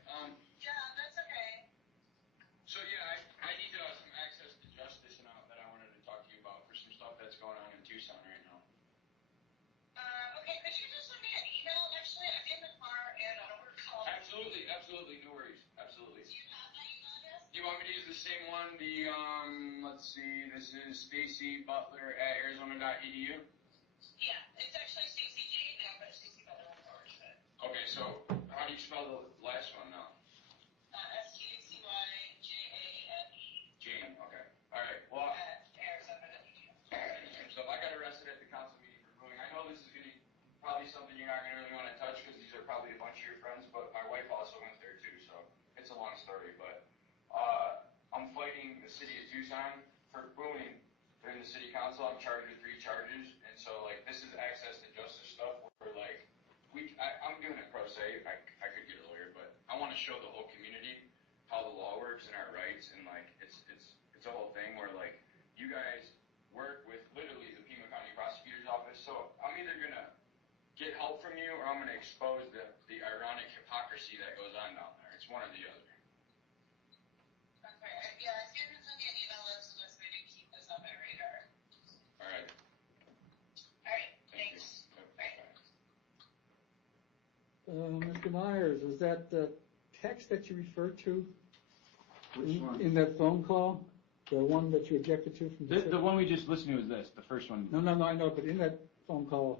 Yeah, that's okay. So yeah, I need some access to justice that I wanted to talk to you about for some stuff that's going on in Tucson right now. Okay, could you just send me an email? Actually, I'm in the car and on a work call. Absolutely, no worries, absolutely. Do you have that email address? Do you want me to use the same one? Let's see, this is Stacy Butler at Arizona.edu. Yeah, it's actually Stacy Jane now, but Stacy Butler on forward to it. Okay, so how do you spell the last one now? STACYJANE. Jane, okay. All right, well, At Arizona.edu. so I got arrested at the council meeting for booing. I know this is going to be probably something you're not going to really want to touch because these are probably a bunch of your friends, but my wife also went there too, so it's a long story. But I'm fighting the city of Tucson for booing during the city council. I'm charged with 3 charges, and so like this is access to justice stuff where like I'm doing it pro se. I could get a lawyer, but I want to show the whole community how the law works and our rights, and like it's a whole thing where like you guys work with literally the Pima County Prosecutor's Office. So I'm either gonna get help from you or I'm gonna expose the ironic hypocrisy that goes on down there. It's one or the other. Okay, yeah, if you can send me an email, that's the best way to keep this on my radar. All right. All right, thanks. Bye. Mr. Myers, was that the text that you referred to Which one? in that phone call? The one that you objected to from The one we just listened to is this, the first one. No, I know, but in that phone call,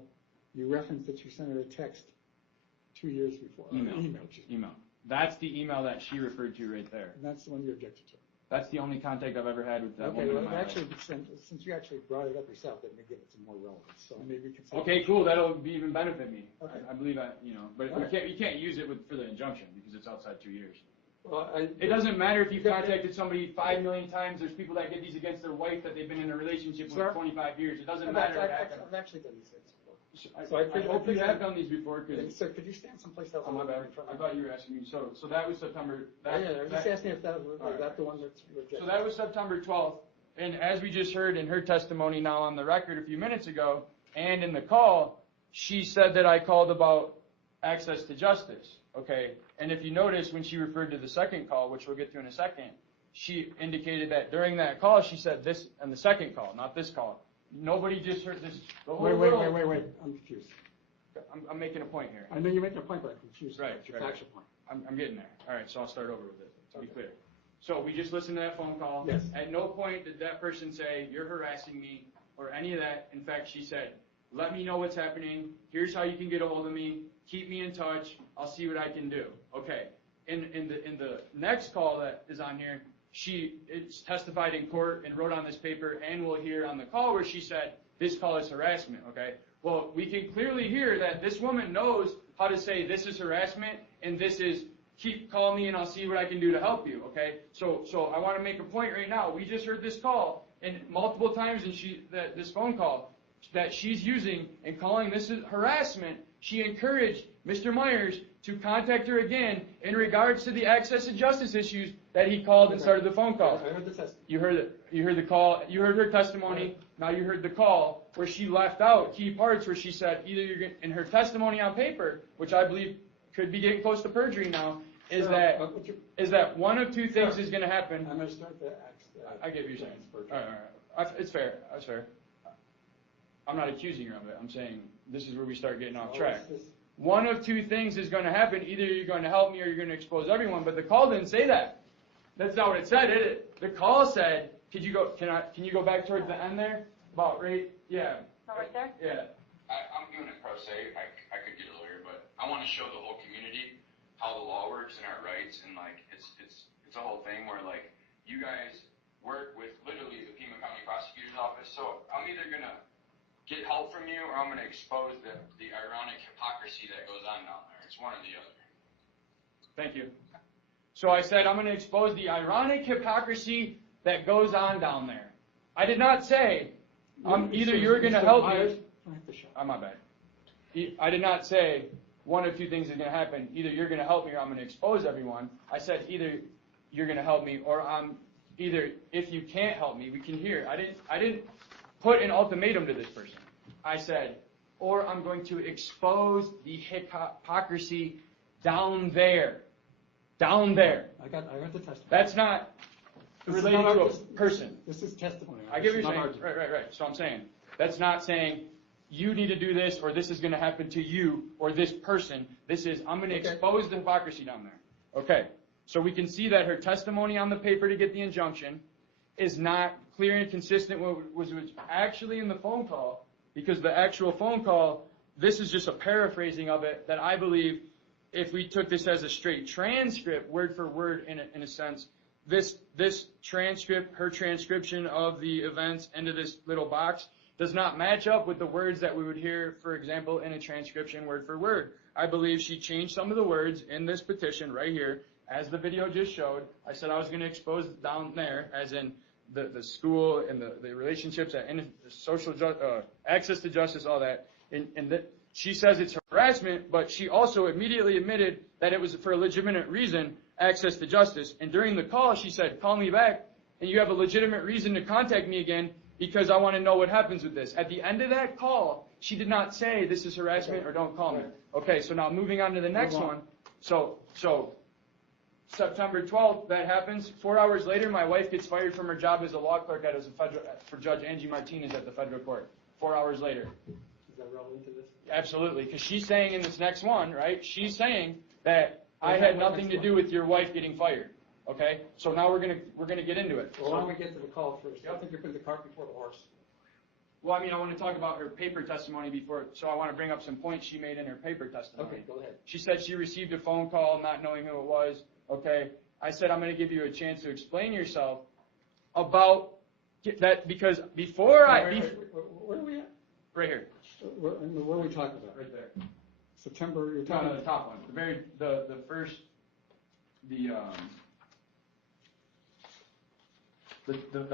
you referenced that you sent her a text 2 years before. Email. That's the email that she referred to right there. And that's the one you objected to. That's the only contact I've ever had with that Okay, woman well, in my actually, life. since you actually brought it up yourself, that may give it some more relevance. So maybe we can. Okay, cool. That'll even benefit me. Okay. I believe but All right. you can't use it for the injunction because it's outside 2 years. Well, It doesn't matter if you've contacted somebody 5 million times. There's people that get these against their wife that they've been in a relationship with Sir? 25 years. It doesn't I've matter. I've actually done these things before. So I hope you have done these before. Cause Sir, could you stand someplace else? oh, my bad. I thought you were asking me. So that was September. Yeah, I was just asking if that was that the one that's rejected. So that was September 12th. And as we just heard in her testimony now on the record a few minutes ago, and in the call, she said that I called about access to justice. Okay, and if you notice when she referred to the second call, which we'll get to in a second, she indicated that during that call she said this on the second call, not this call. Nobody just heard this. Wait. I'm confused. I'm making a point here. I know you're making a point, but I'm confused. Right, It's your right. factual point. I'm getting there. All right, so I'll start over with it, to be clear. So we just listened to that phone call. Yes. At no point did that person say, you're harassing me, or any of that. In fact, she said, let me know what's happening. Here's how you can get a hold of me. Keep me in touch. I'll see what I can do. Okay. In the next call that is on here, she testified in court and wrote on this paper, and we'll hear on the call where she said, this call is harassment, okay? Well, we can clearly hear that this woman knows how to say this is harassment, and this is call me and I'll see what I can do to help you, okay? So I want to make a point right now. We just heard this call, and multiple times in this phone call that she's using and calling this is harassment, she encouraged Mr. Myers to contact her again in regards to the access to justice issues that he called and started the phone call. I heard the testimony. You heard it. You heard the call. You heard her testimony. Now you heard the call where she left out key parts where she said either you're going in her testimony on paper, which I believe could be getting close to perjury now, is that one of two things is going to happen. I'm going to start the I get what you're saying. All right. It's fair. That's fair. I'm not accusing her of it. I'm saying this is where we start getting off track. One of two things is going to happen. Either you're going to help me or you're going to expose everyone. But the call didn't say that. That's not what it said, did it? The call said, can you go back towards the end there? About right? Yeah. Right there? Yeah. I'm doing it pro se. I could get a lawyer, but I want to show the whole community how the law works and our rights, and like it's a whole thing where like you guys work with literally the Pima County Prosecutor's Office. So I'm either gonna get help from you or I'm gonna expose the ironic hypocrisy that goes on down there. It's one or the other. Thank you. So I said I'm going to expose the ironic hypocrisy that goes on down there. I did not say either you're going to help me. Oh, my bad. I did not say one of two things is going to happen. Either you're going to help me or I'm going to expose everyone. I said either you're going to help me or either if you can't help me, we can hear. I didn't put an ultimatum to this person. I said, or I'm going to expose the hypocrisy down there. Down there. I heard the testimony. That's not related to a person. This is testimony. I get what you're saying. Right. So I'm saying, that's not saying you need to do this or this is going to happen to you or this person. This is, I'm going to expose the hypocrisy down there. Okay. So we can see that her testimony on the paper to get the injunction is not clear and consistent with what was actually in the phone call, because the actual phone call, this is just a paraphrasing of it that I believe if we took this as a straight transcript, word for word in a sense, this transcript, her transcription of the events into this little box does not match up with the words that we would hear, for example, in a transcription word for word. I believe she changed some of the words in this petition right here, as the video just showed. I said I was going to expose down there, as in the school and the relationships and social access to justice, all that. And she says it's harassment, but she also immediately admitted that it was for a legitimate reason, access to justice. And during the call, she said, call me back, and you have a legitimate reason to contact me again because I want to know what happens with this. At the end of that call, she did not say this is harassment or don't call me. Okay, so now moving on to the next one. So September 12th, that happens. 4 hours later, my wife gets fired from her job as a law clerk for Judge Angie Martinez at the federal court. 4 hours later. Is that relevant to this? Absolutely, because she's saying in this next one, right, she's saying that I had nothing to do with your wife getting fired. Okay? So now we're gonna get into it. Well, why don't we get to the call first? I think you're putting the cart before the horse. Well, I mean, I want to talk about her paper testimony before, so I want to bring up some points she made in her paper testimony. Okay, go ahead. She said she received a phone call not knowing who it was. Okay? I said I'm going to give you a chance to explain yourself about that, because before where are we at? Right here. Where are we talking about? Right there. September, you're No, talking the top one. The first the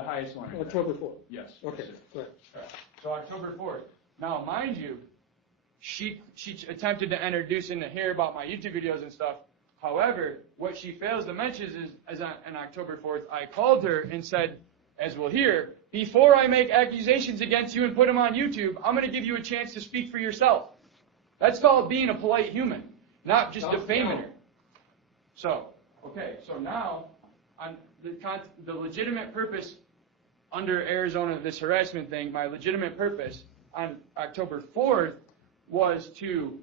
highest one. October 4th. Yes. Okay, Yes, sir. go ahead. All right. So October 4th. Now, mind you, she attempted to introduce into here about my YouTube videos and stuff. However, what she fails to mention is on October 4th, I called her and said, as we'll hear, before I make accusations against you and put them on YouTube, I'm going to give you a chance to speak for yourself. That's called being a polite human, not just defaming her. So, okay, so now, on the legitimate purpose under Arizona, this harassment thing, my legitimate purpose on October 4th was to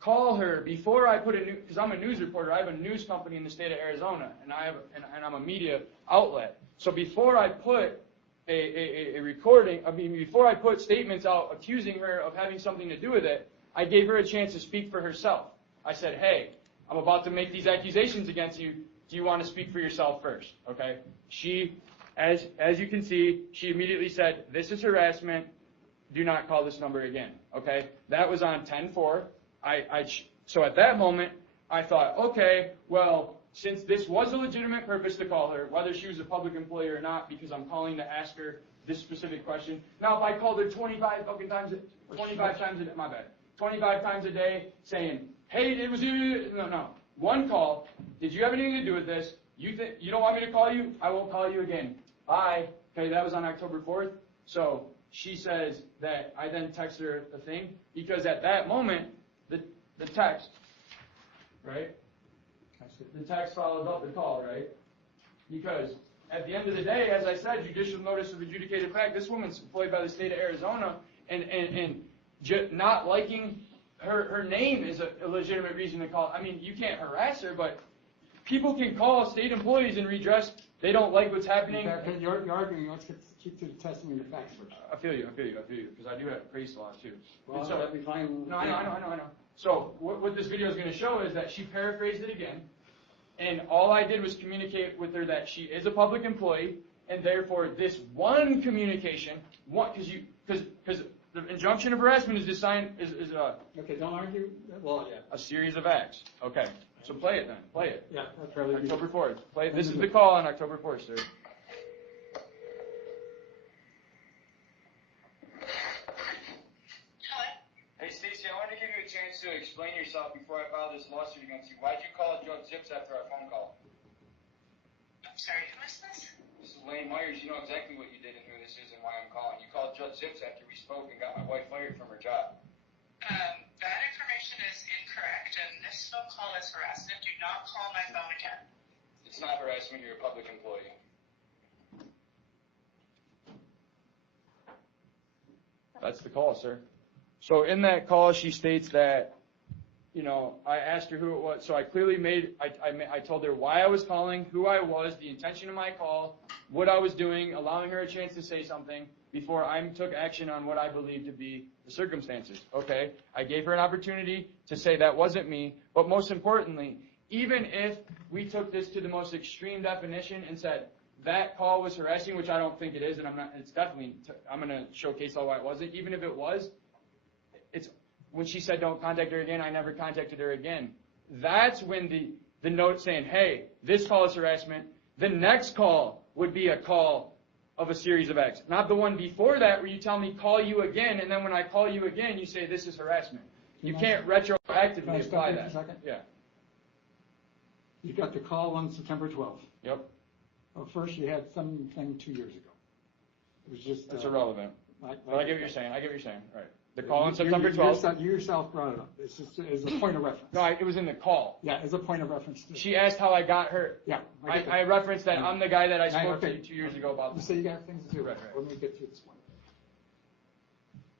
call her before I put because I'm a news reporter, I have a news company in the state of Arizona, and I'm a media outlet. So before I put a recording, before I put statements out accusing her of having something to do with it, I gave her a chance to speak for herself. I said, hey, I'm about to make these accusations against you. Do you want to speak for yourself first? Okay. She, as you can see, she immediately said, this is harassment. Do not call this number again. Okay. That was on 10/4. So at that moment, I thought, okay, well, since this was a legitimate purpose to call her, whether she was a public employee or not, because I'm calling to ask her this specific question. Now, if I called her 25 times a day saying, hey, it was you, no. One call, did you have anything to do with this? You don't want me to call you? I won't call you again. Bye. Okay, that was on October 4th. So she says that I then text her a thing, because at that moment, the text, right? The text follows up the call, right? Because at the end of the day, as I said, judicial notice of adjudicated fact, this woman's employed by the state of Arizona, and not liking her name is a legitimate reason to call. I mean, you can't harass her, but people can call state employees and redress. They don't like what's happening. You're arguing, let's keep to the testimony of the facts first. I feel you, because I do have praise laws too. Well, so, that'd be fine. No, I know. So what this video is going to show is that she paraphrased it again, and all I did was communicate with her that she is a public employee, and therefore this one communication, because the injunction of harassment is designed is Okay, don't argue. Well, yeah. a series of acts. Okay, so play it then. Play it. Yeah, that's probably October 4th. Play it. This is the call on October 4th, sir. Hey, Stacy, I wanted to give you a chance to explain yourself before I file this lawsuit against you. Why'd you call Judge Zips after our phone call? I'm sorry, who is this? This is Lane Myers. You know exactly what you did and who this is and why I'm calling. You called Judge Zips after we spoke and got my wife fired from her job. That information is incorrect, and this phone call is harassment. Do not call my phone again. It's not harassment. You're a public employee. That's the call, sir. So in that call, she states that, I asked her who it was. So I clearly I told her why I was calling, who I was, the intention of my call, what I was doing, allowing her a chance to say something before I took action on what I believed to be the circumstances. Okay? I gave her an opportunity to say that wasn't me, but most importantly, even if we took this to the most extreme definition and said that call was harassing, which I don't think it is, and I'm going to showcase all why it wasn't, even if it was, when she said don't contact her again, I never contacted her again. That's when the note saying, hey, this call is harassment. The next call would be a call of a series of acts. Not the one before that where you tell me call you again, and then when I call you again, you say this is harassment. You can't retroactively apply that. Yeah. You got the call on September 12th. Yep. Well, first you had something 2 years ago. It was just... It's irrelevant. But I get what you're saying. Right. The call on You September 12th. You yourself brought it up. It's just as a point of reference. No, it was in the call. Yeah, as a point of reference. She asked how I got her. Yeah. I referenced that I'm the guy that I spoke to 2 years ago about You this. say you got things to do. Right. Let me get to this one.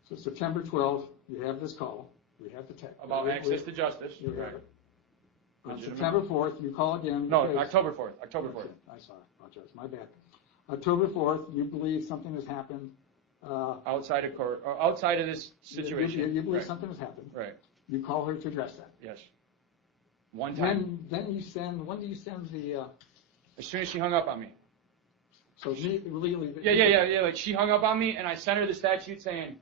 So September 12th, you have this call. We have the text. About access to justice. You have Right. it. On September 4th, you call again. No, October 4th. October 4th. I saw it. Apologize. My bad. October 4th, you believe something has happened. Outside of court, or outside of this situation. You believe Right. something has happened. Right. You call her to address that. Yes. One time. When do you send the... As soon as she hung up on me. So she really... Yeah. Like she hung up on me, and I sent her the statute saying,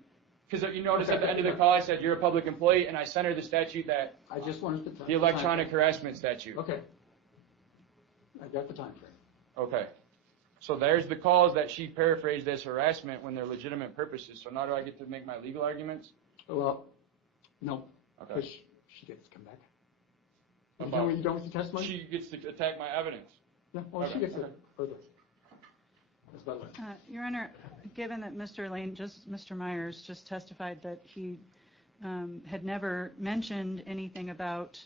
because you notice at the end of the call I said you're a public employee, and I sent her the statute that I just wanted to... the electronic harassment statute. Okay. I got the time frame. Okay. So there's the calls that she paraphrased as harassment when they're legitimate purposes. So now do I get to make my legal arguments? Well, no. Okay. Because she gets to come back. You done with the testimony? She gets to attack my evidence. No, well, she gets to further. That's about it. Your Honor, given that Mr. Myers just testified that he had never mentioned anything about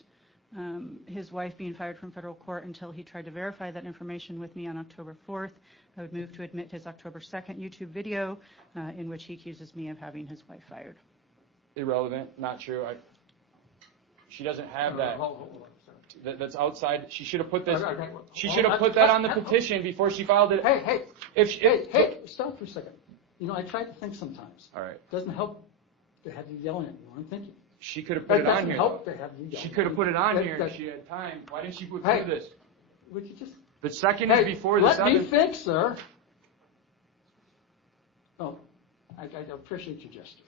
his wife being fired from federal court until he tried to verify that information with me on October 4th, I would move to admit his October 2nd YouTube video in which he accuses me of having his wife fired. Irrelevant, not true. She doesn't have that. That's outside. She should have put this. She should have put that on the petition before she filed it. Hey, stop for a second. You know, I try to think sometimes. All right. It doesn't help to have you yelling at me when I'm thinking. She could have put it on here. It doesn't help to have you yelling. She could have put it on here if she had time. Why didn't she put this? Would you just... The second is before this other... Let me think, sir. Oh, I appreciate your gesture.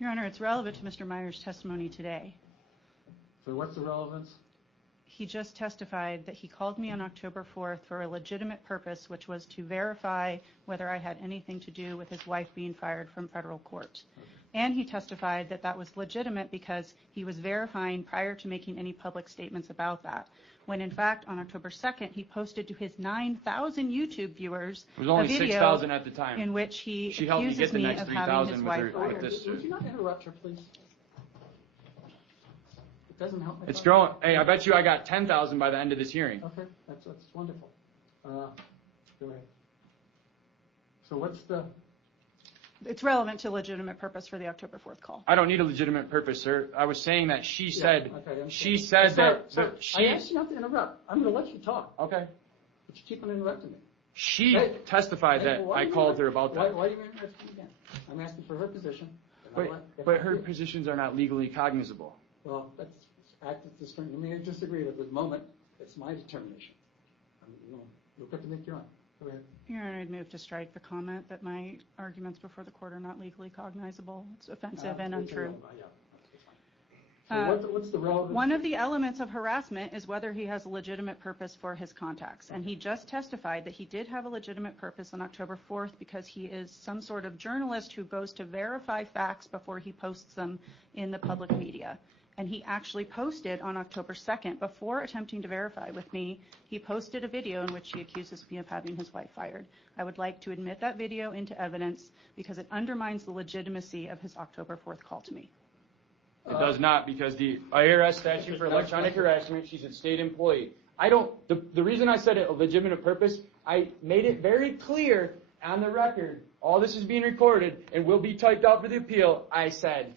Your Honor, it's relevant to Mr. Myers' testimony today. So what's the relevance? He just testified that he called me on October 4th for a legitimate purpose, which was to verify whether I had anything to do with his wife being fired from federal court. And he testified that that was legitimate because he was verifying prior to making any public statements about that. When in fact, on October 2nd, he posted to his 9,000 YouTube viewers it was only a video 6,000 at the time. in which he She helped me get accuses the me next of having his 3,000 wife with fired. this. Would you not interrupt her, please? It doesn't help. It's growing. Hey, I bet you I got 10,000 by the end of this hearing. Okay, that's wonderful. Go ahead. So what's the... It's relevant to legitimate purpose for the October 4th call. I don't need a legitimate purpose, sir. I was saying that she said, Sir, she... I asked you not to interrupt. I'm going to let you talk. Okay. But you keep on interrupting me. She testified that I called her about that. Why are you interrupting me again? I'm asking for her position. But her positions are not legally cognizable. Well, that's act as the strength. You may disagree at the moment. It's my determination. You'll get to make your own. Go ahead. Your Honor, I'd move to strike the comment that my arguments before the court are not legally cognizable. It's offensive and untrue. So what's the relevance? One of the elements of harassment is whether he has a legitimate purpose for his contacts. And he just testified that he did have a legitimate purpose on October 4th because he is some sort of journalist who goes to verify facts before he posts them in the public media. And he actually posted on October 2nd, before attempting to verify with me, he posted a video in which he accuses me of having his wife fired. I would like to admit that video into evidence because it undermines the legitimacy of his October 4th call to me. It does not, because the IRS statute for electronic harassment, she's a state employee. The reason I said a legitimate purpose, I made it very clear on the record, all this is being recorded and will be typed out for the appeal. I said,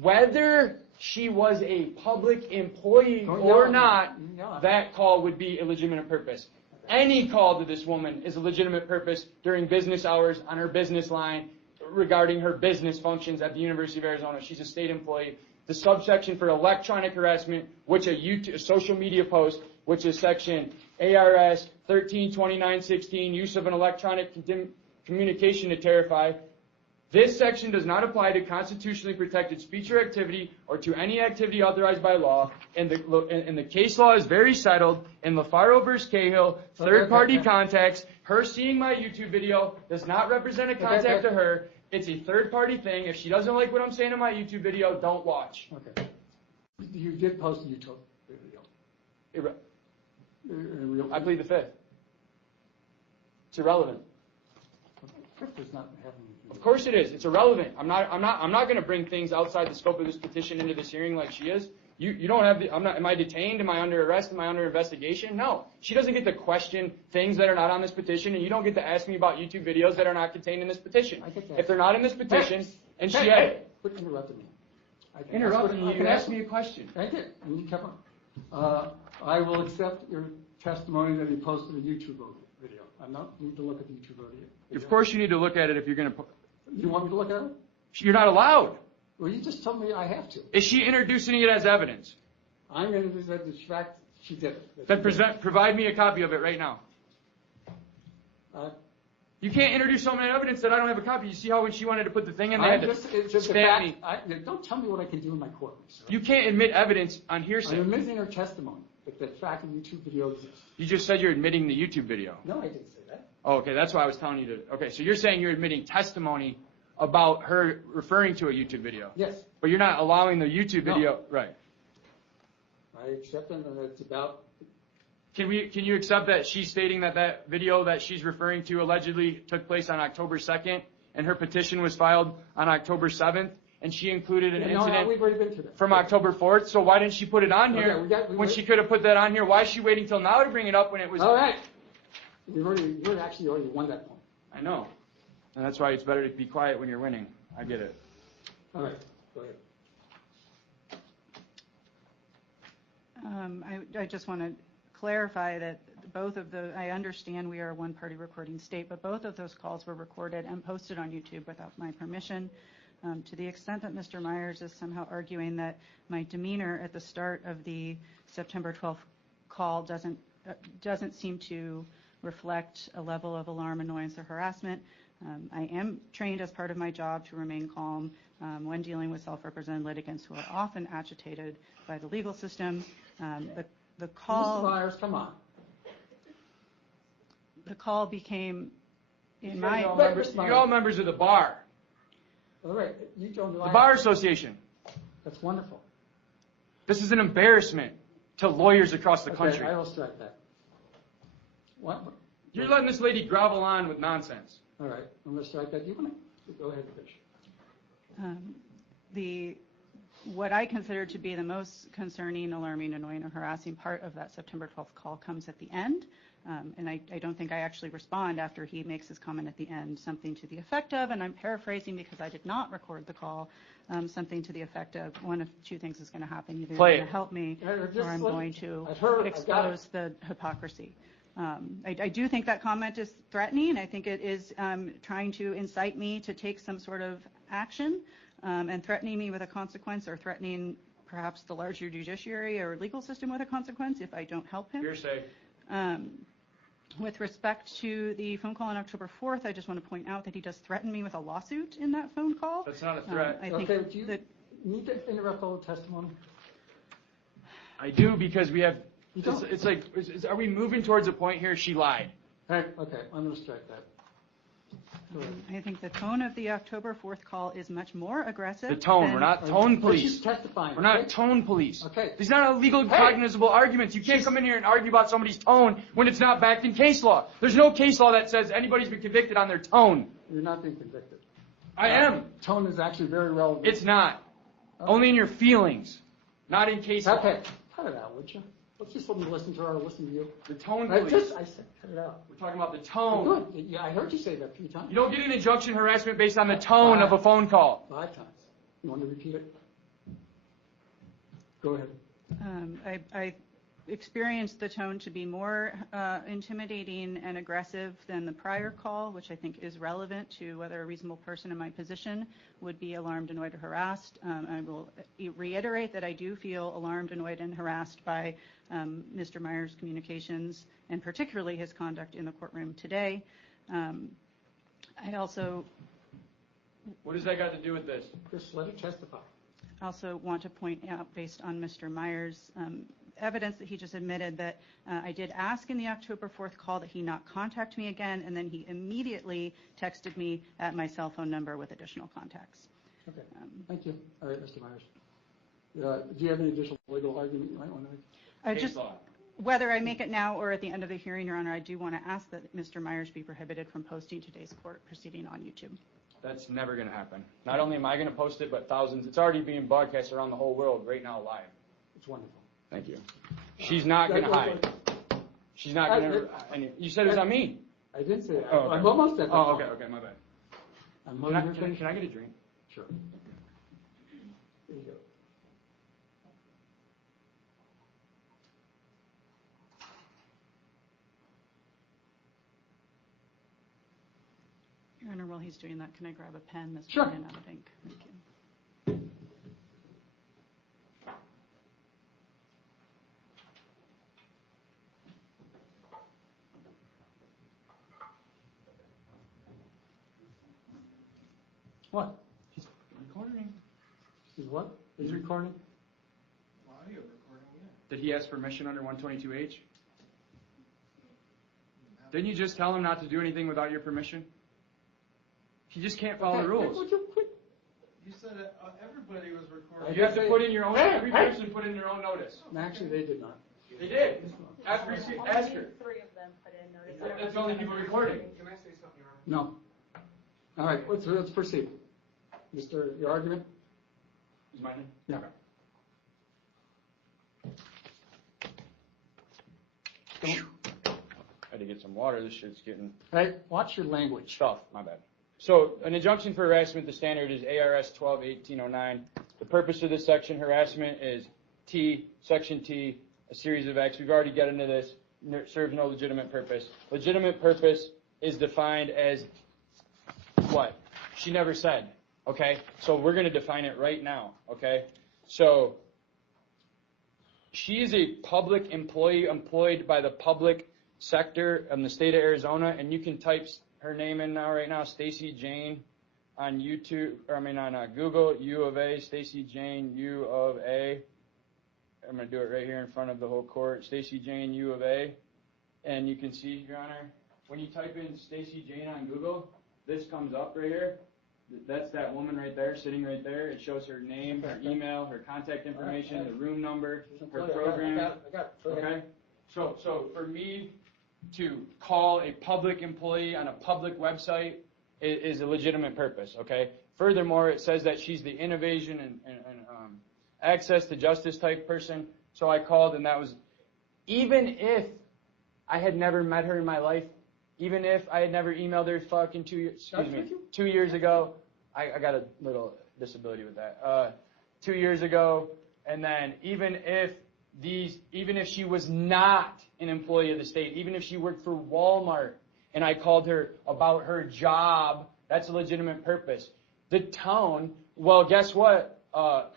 whether she was a public employee or not, that call would be a legitimate purpose. Any call to this woman is a legitimate purpose during business hours on her business line regarding her business functions at the University of Arizona. She's a state employee. The subsection for electronic harassment, which a social media post, which is section ARS 132916, use of an electronic communication to terrify. This section does not apply to constitutionally protected speech or activity or to any activity authorized by law. And the case law is very settled. In LaFaro v. Cahill, third-party contacts, her seeing my YouTube video does not represent a contact to her. It's a third-party thing. If she doesn't like what I'm saying in my YouTube video, don't watch. Okay. You did post a YouTube video. I plead the fifth. It's irrelevant. Fifth is not having. Of course it is. It's irrelevant. I'm not going to bring things outside the scope of this petition into this hearing like she is. You don't have the. Am I detained? Am I under arrest? Am I under investigation? No. She doesn't get to question things that are not on this petition, and you don't get to ask me about YouTube videos that are not contained in this petition. If they're not in this petition, and she had. Quit interrupting me. Interrupting you. You asked me a question. I did. And you kept on. I will accept your testimony that you posted a YouTube video. I don't need to look at the YouTube video. Of course you need to look at it if you're going to. You want me to look at it? You're not allowed. Well, you just told me I have to. Is she introducing it as evidence? I'm going to present the fact she did it. Then provide me a copy of it right now. You can't introduce something as evidence that I don't have a copy. You see how when she wanted to put the thing in, they had to spam me. Don't tell me what I can do in my court. Sir. You can't admit evidence on hearsay. I'm admitting her testimony. that the fact of YouTube video exists. You just said you're admitting the YouTube video. No, I didn't say that. Oh, okay, that's why I was telling you to. Okay, so you're saying you're admitting testimony about her referring to a YouTube video. Yes, But you're not allowing the YouTube video, right? I accept them, and it's about. Can you accept that she's stating that that video that she's referring to allegedly took place on October 2nd, and her petition was filed on October 7th, and she included an incident we've already been through that. from October 4th? So why didn't she put it on here when she could have put that on here? Why is she waiting till now to bring it up when it was? All right. We actually already won that point. I know, and that's why it's better to be quiet when you're winning. I get it. All right, go ahead. I just want to clarify that I understand we are a one-party recording state, but both of those calls were recorded and posted on YouTube without my permission. To the extent that Mr. Myers is somehow arguing that my demeanor at the start of the September 12th call doesn't seem to reflect a level of alarm, annoyance, or harassment. I am trained as part of my job to remain calm when dealing with self-represented litigants who are often agitated by the legal system. The call. Mr. Myers, come on. The call became in You're my. all members of the bar, All right, you don't the Bar Association. That's wonderful. This is an embarrassment to lawyers across the Okay, country. I will strike that. What? You're letting this lady grovel on with nonsense. All right, I'm going to strike that. You want to go ahead, Fish. What I consider to be the most concerning, alarming, annoying, or harassing part of that September 12th call comes at the end. And I don't think I actually respond after he makes his comment at the end, something to the effect of, and I'm paraphrasing because I did not record the call, something to the effect of one of two things is going to happen. Either you're going to help me or I'm going to expose the hypocrisy. I do think that comment is threatening. I think it is trying to incite me to take some sort of action and threatening me with a consequence or threatening perhaps the larger judiciary or legal system with a consequence if I don't help him. You're safe. With respect to the phone call on October 4th, I just want to point out that he does threaten me with a lawsuit in that phone call. That's not a threat. I think Okay, do you that need to interrupt all the testimony? I do because we have. You don't? It's like, are we moving towards a point here? She lied. All right, okay, I'm going to strike that. Go ahead. I think the tone of the October 4th call is much more aggressive. The tone. than- We're not tone But police. she's testifying. We're not okay? tone police. Okay. These are not legal cognizable arguments. You can't come in here and argue about somebody's tone when it's not backed in case law. There's no case law that says anybody's been convicted on their tone. You're not being convicted. I am. Tone is actually very relevant. It's not. Only in your feelings, not in case law. Okay, cut it out, would you? Let's just let me listen to her or listen to you. The tone I police. said, cut it out. We're talking about the tone. Good. Yeah, I heard you say that 3 times. You don't get an injunction harassment based on the tone of a phone call. 5 times. You want to repeat it? Go ahead. I experienced the tone to be more intimidating and aggressive than the prior call, which I think is relevant to whether a reasonable person in my position would be alarmed, annoyed, or harassed. I will reiterate that I do feel alarmed, annoyed, and harassed by Mr. Myers' communications, and particularly his conduct in the courtroom today. I also... What does that got to do with this? Just let her testify. also want to point out, based on Mr. Myers' evidence that he just admitted, that I did ask in the October 4th call that he not contact me again, and then he immediately texted me at my cell phone number with additional contacts. Okay, thank you. All right, Mr. Myers. Do you have any additional legal argument you might want to make? Whether I make it now or at the end of the hearing, Your Honor, I do want to ask that Mr. Myers be prohibited from posting today's court proceeding on YouTube. That's never going to happen. Not only am I going to post it, but thousands. It's already being broadcast around the whole world right now live. It's wonderful. Thank you. She's not going to hide. She's not going to. You said it was on me. I did say that. Oh, okay. I'm almost at that Oh, point. okay, my bad. Can I get a drink? Sure. Here you go. Your Honor, while he's doing that, can I grab a pen? This Sure. pen out of ink. Thank you. What? Recording. Is what? Is recording? Audio recording, yeah. Did he ask permission under 122H? Didn't you just tell him not to do anything without your permission? He just can't follow the rules. You said everybody was recording. You have to put in your own, every person put in their own notice. Actually, they did not. They did. Ask her. Three of them put in notice. That's the only people recording. Can I say something, Your Honor? No. All right, let's proceed. Mr., your argument? Is mine? Yeah. I had to get some water. This shit's getting Hey, watch your language. stuff. My bad. So, an injunction for harassment, the standard is ARS 12-1809. The purpose of this section, harassment, is Section T, a series of acts. We've already got into this. Serves no legitimate purpose. Legitimate purpose is defined as what? She never said. Okay? So, we're going to define it right now. Okay? So, she is a public employee employed by the public sector in the state of Arizona, and you can type her name in right now, Stacy Jane, on YouTube, on Google, U of A, Stacy Jane, U of A. I'm going to do it right here in front of the whole court, Stacy Jane, U of A. And you can see, Your Honor, when you type in Stacy Jane on Google, this comes up right here. That's that woman right there, sitting right there. It shows her name, her email, her contact information, the room number, her program. I got it. Okay? So for me to call a public employee on a public website is a legitimate purpose, okay? Furthermore, it says that she's the innovation and access to justice type person. So I called, and that was, even if I had never met her in my life, even if I had never emailed her fucking 2 years ago, I got a little disability with that. 2 years ago, and then even if she was not an employee of the state, even if she worked for Walmart, and I called her about her job, that's a legitimate purpose. The tone, well, guess what,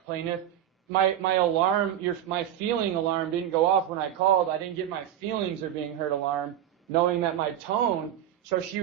plaintiff? My alarm, my feeling alarm didn't go off when I called. I didn't get my feelings are being hurt alarm, knowing that my tone. So she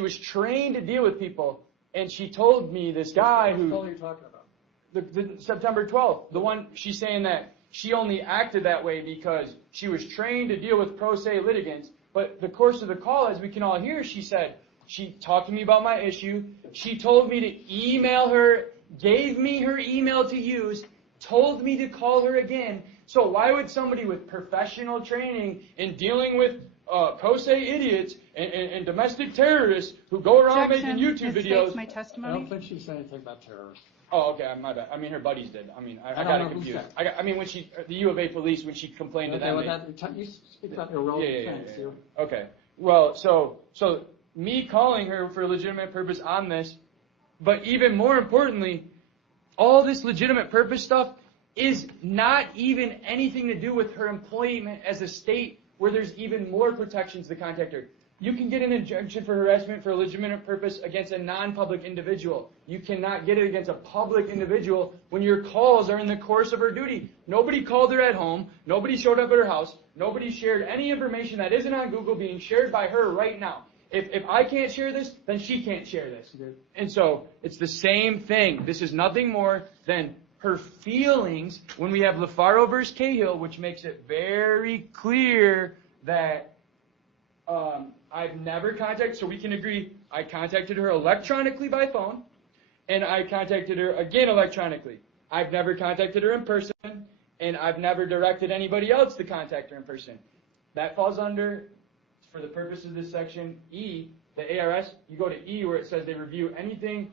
was trained to deal with people, and she told me this guy who. What are you talking about? The September 12th, the one she's saying that she only acted that way because she was trained to deal with pro se litigants. But the course of the call, as we can all hear, she said, she talked to me about my issue. She told me to email her, gave me her email to use, told me to call her again. So why would somebody with professional training in dealing with pro se idiots and domestic terrorists who go around making YouTube videos? My I testimony. don't think she said anything about terrorists. Oh, okay, my bad. I mean, her buddies did. I mean, I got it confused. When the U of A police, when she complained to them. You speak about irrelevant things. Okay. Well, so me calling her for a legitimate purpose on this, but even more importantly, all this legitimate purpose stuff is not even anything to do with her employment as a state where there's even more protections to contact her. You can get an injunction for harassment for a legitimate purpose against a non-public individual. You cannot get it against a public individual when your calls are in the course of her duty. Nobody called her at home. Nobody showed up at her house. Nobody shared any information that isn't on Google being shared by her right now. If I can't share this, then she can't share this. And so it's the same thing. This is nothing more than her feelings when we have Lafaro versus Cahill, which makes it very clear that I've never contacted, so we can agree, I contacted her electronically by phone, and I contacted her again electronically. I've never contacted her in person, and I've never directed anybody else to contact her in person. That falls under, for the purpose of this section, E, the ARS. You go to E where it says they review anything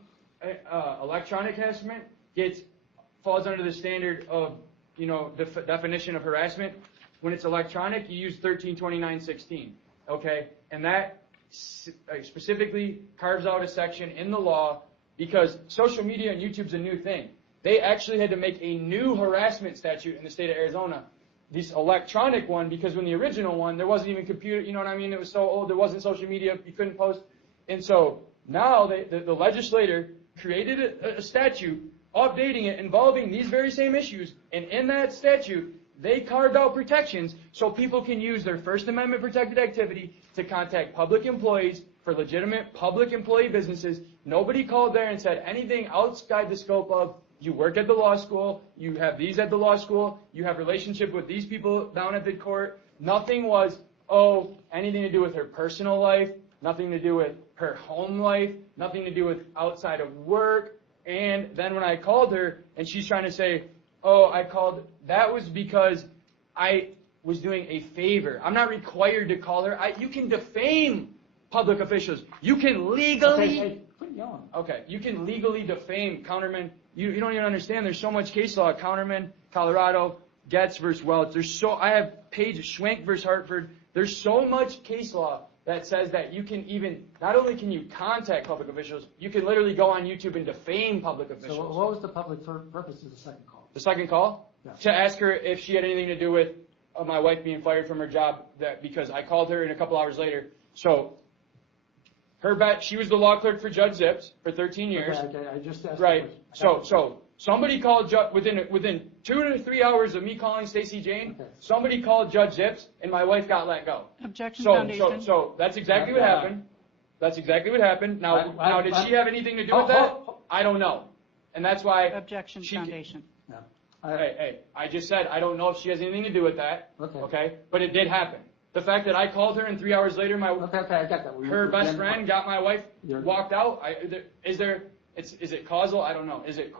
electronic harassment, falls under the standard of, definition of harassment. When it's electronic, you use 1329:16. Okay, and that specifically carves out a section in the law because social media and YouTube's a new thing. They actually had to make a new harassment statute in the state of Arizona. This electronic one, because when the original one, there wasn't even computer, you know what I mean? It was so old, there wasn't social media, you couldn't post. And so now the legislator created a statute, updating it, involving these very same issues, and in that statute, they carved out protections so people can use their First Amendment protected activity to contact public employees for legitimate public employee businesses. Nobody called there and said anything outside the scope of you work at the law school, you have these at the law school, you have relationship with these people down at the court. Nothing was, anything to do with her personal life, nothing to do with her home life, nothing to do with outside of work. And then when I called her, and she's trying to say, I called, that was because I was doing a favor. I'm not required to call her. You can defame public officials. You can legally... Hey, quit yelling. Okay, you can legally defame counterman. You don't even understand. There's so much case law. Counterman, Colorado, Getz versus Welch. I have Page Schwenk versus Hartford. There's so much case law that says that you can even, not only can you contact public officials, you can literally go on YouTube and defame public officials. So what was the public purpose of the second call? The second call? Yeah. To ask her if she had anything to do with my wife being fired from her job, because I called her and a couple hours later. So she was the law clerk for Judge Zips for 13 years. Okay, I just asked. Right. So somebody called within 2 to 3 hours of me calling Stacy Jane. Okay. Somebody called Judge Zips, and my wife got let go. Objection, Foundation. So that's exactly what happened. That's exactly what happened. Now, did she have anything to do with that? I don't know, and that's why. Objection, Foundation. Yeah. Hey, I just said I don't know if she has anything to do with that. Okay. But it did happen. The fact that I called her and 3 hours later Okay, I got that. her best friend got my wife walked out. Is it causal? I don't know. Is it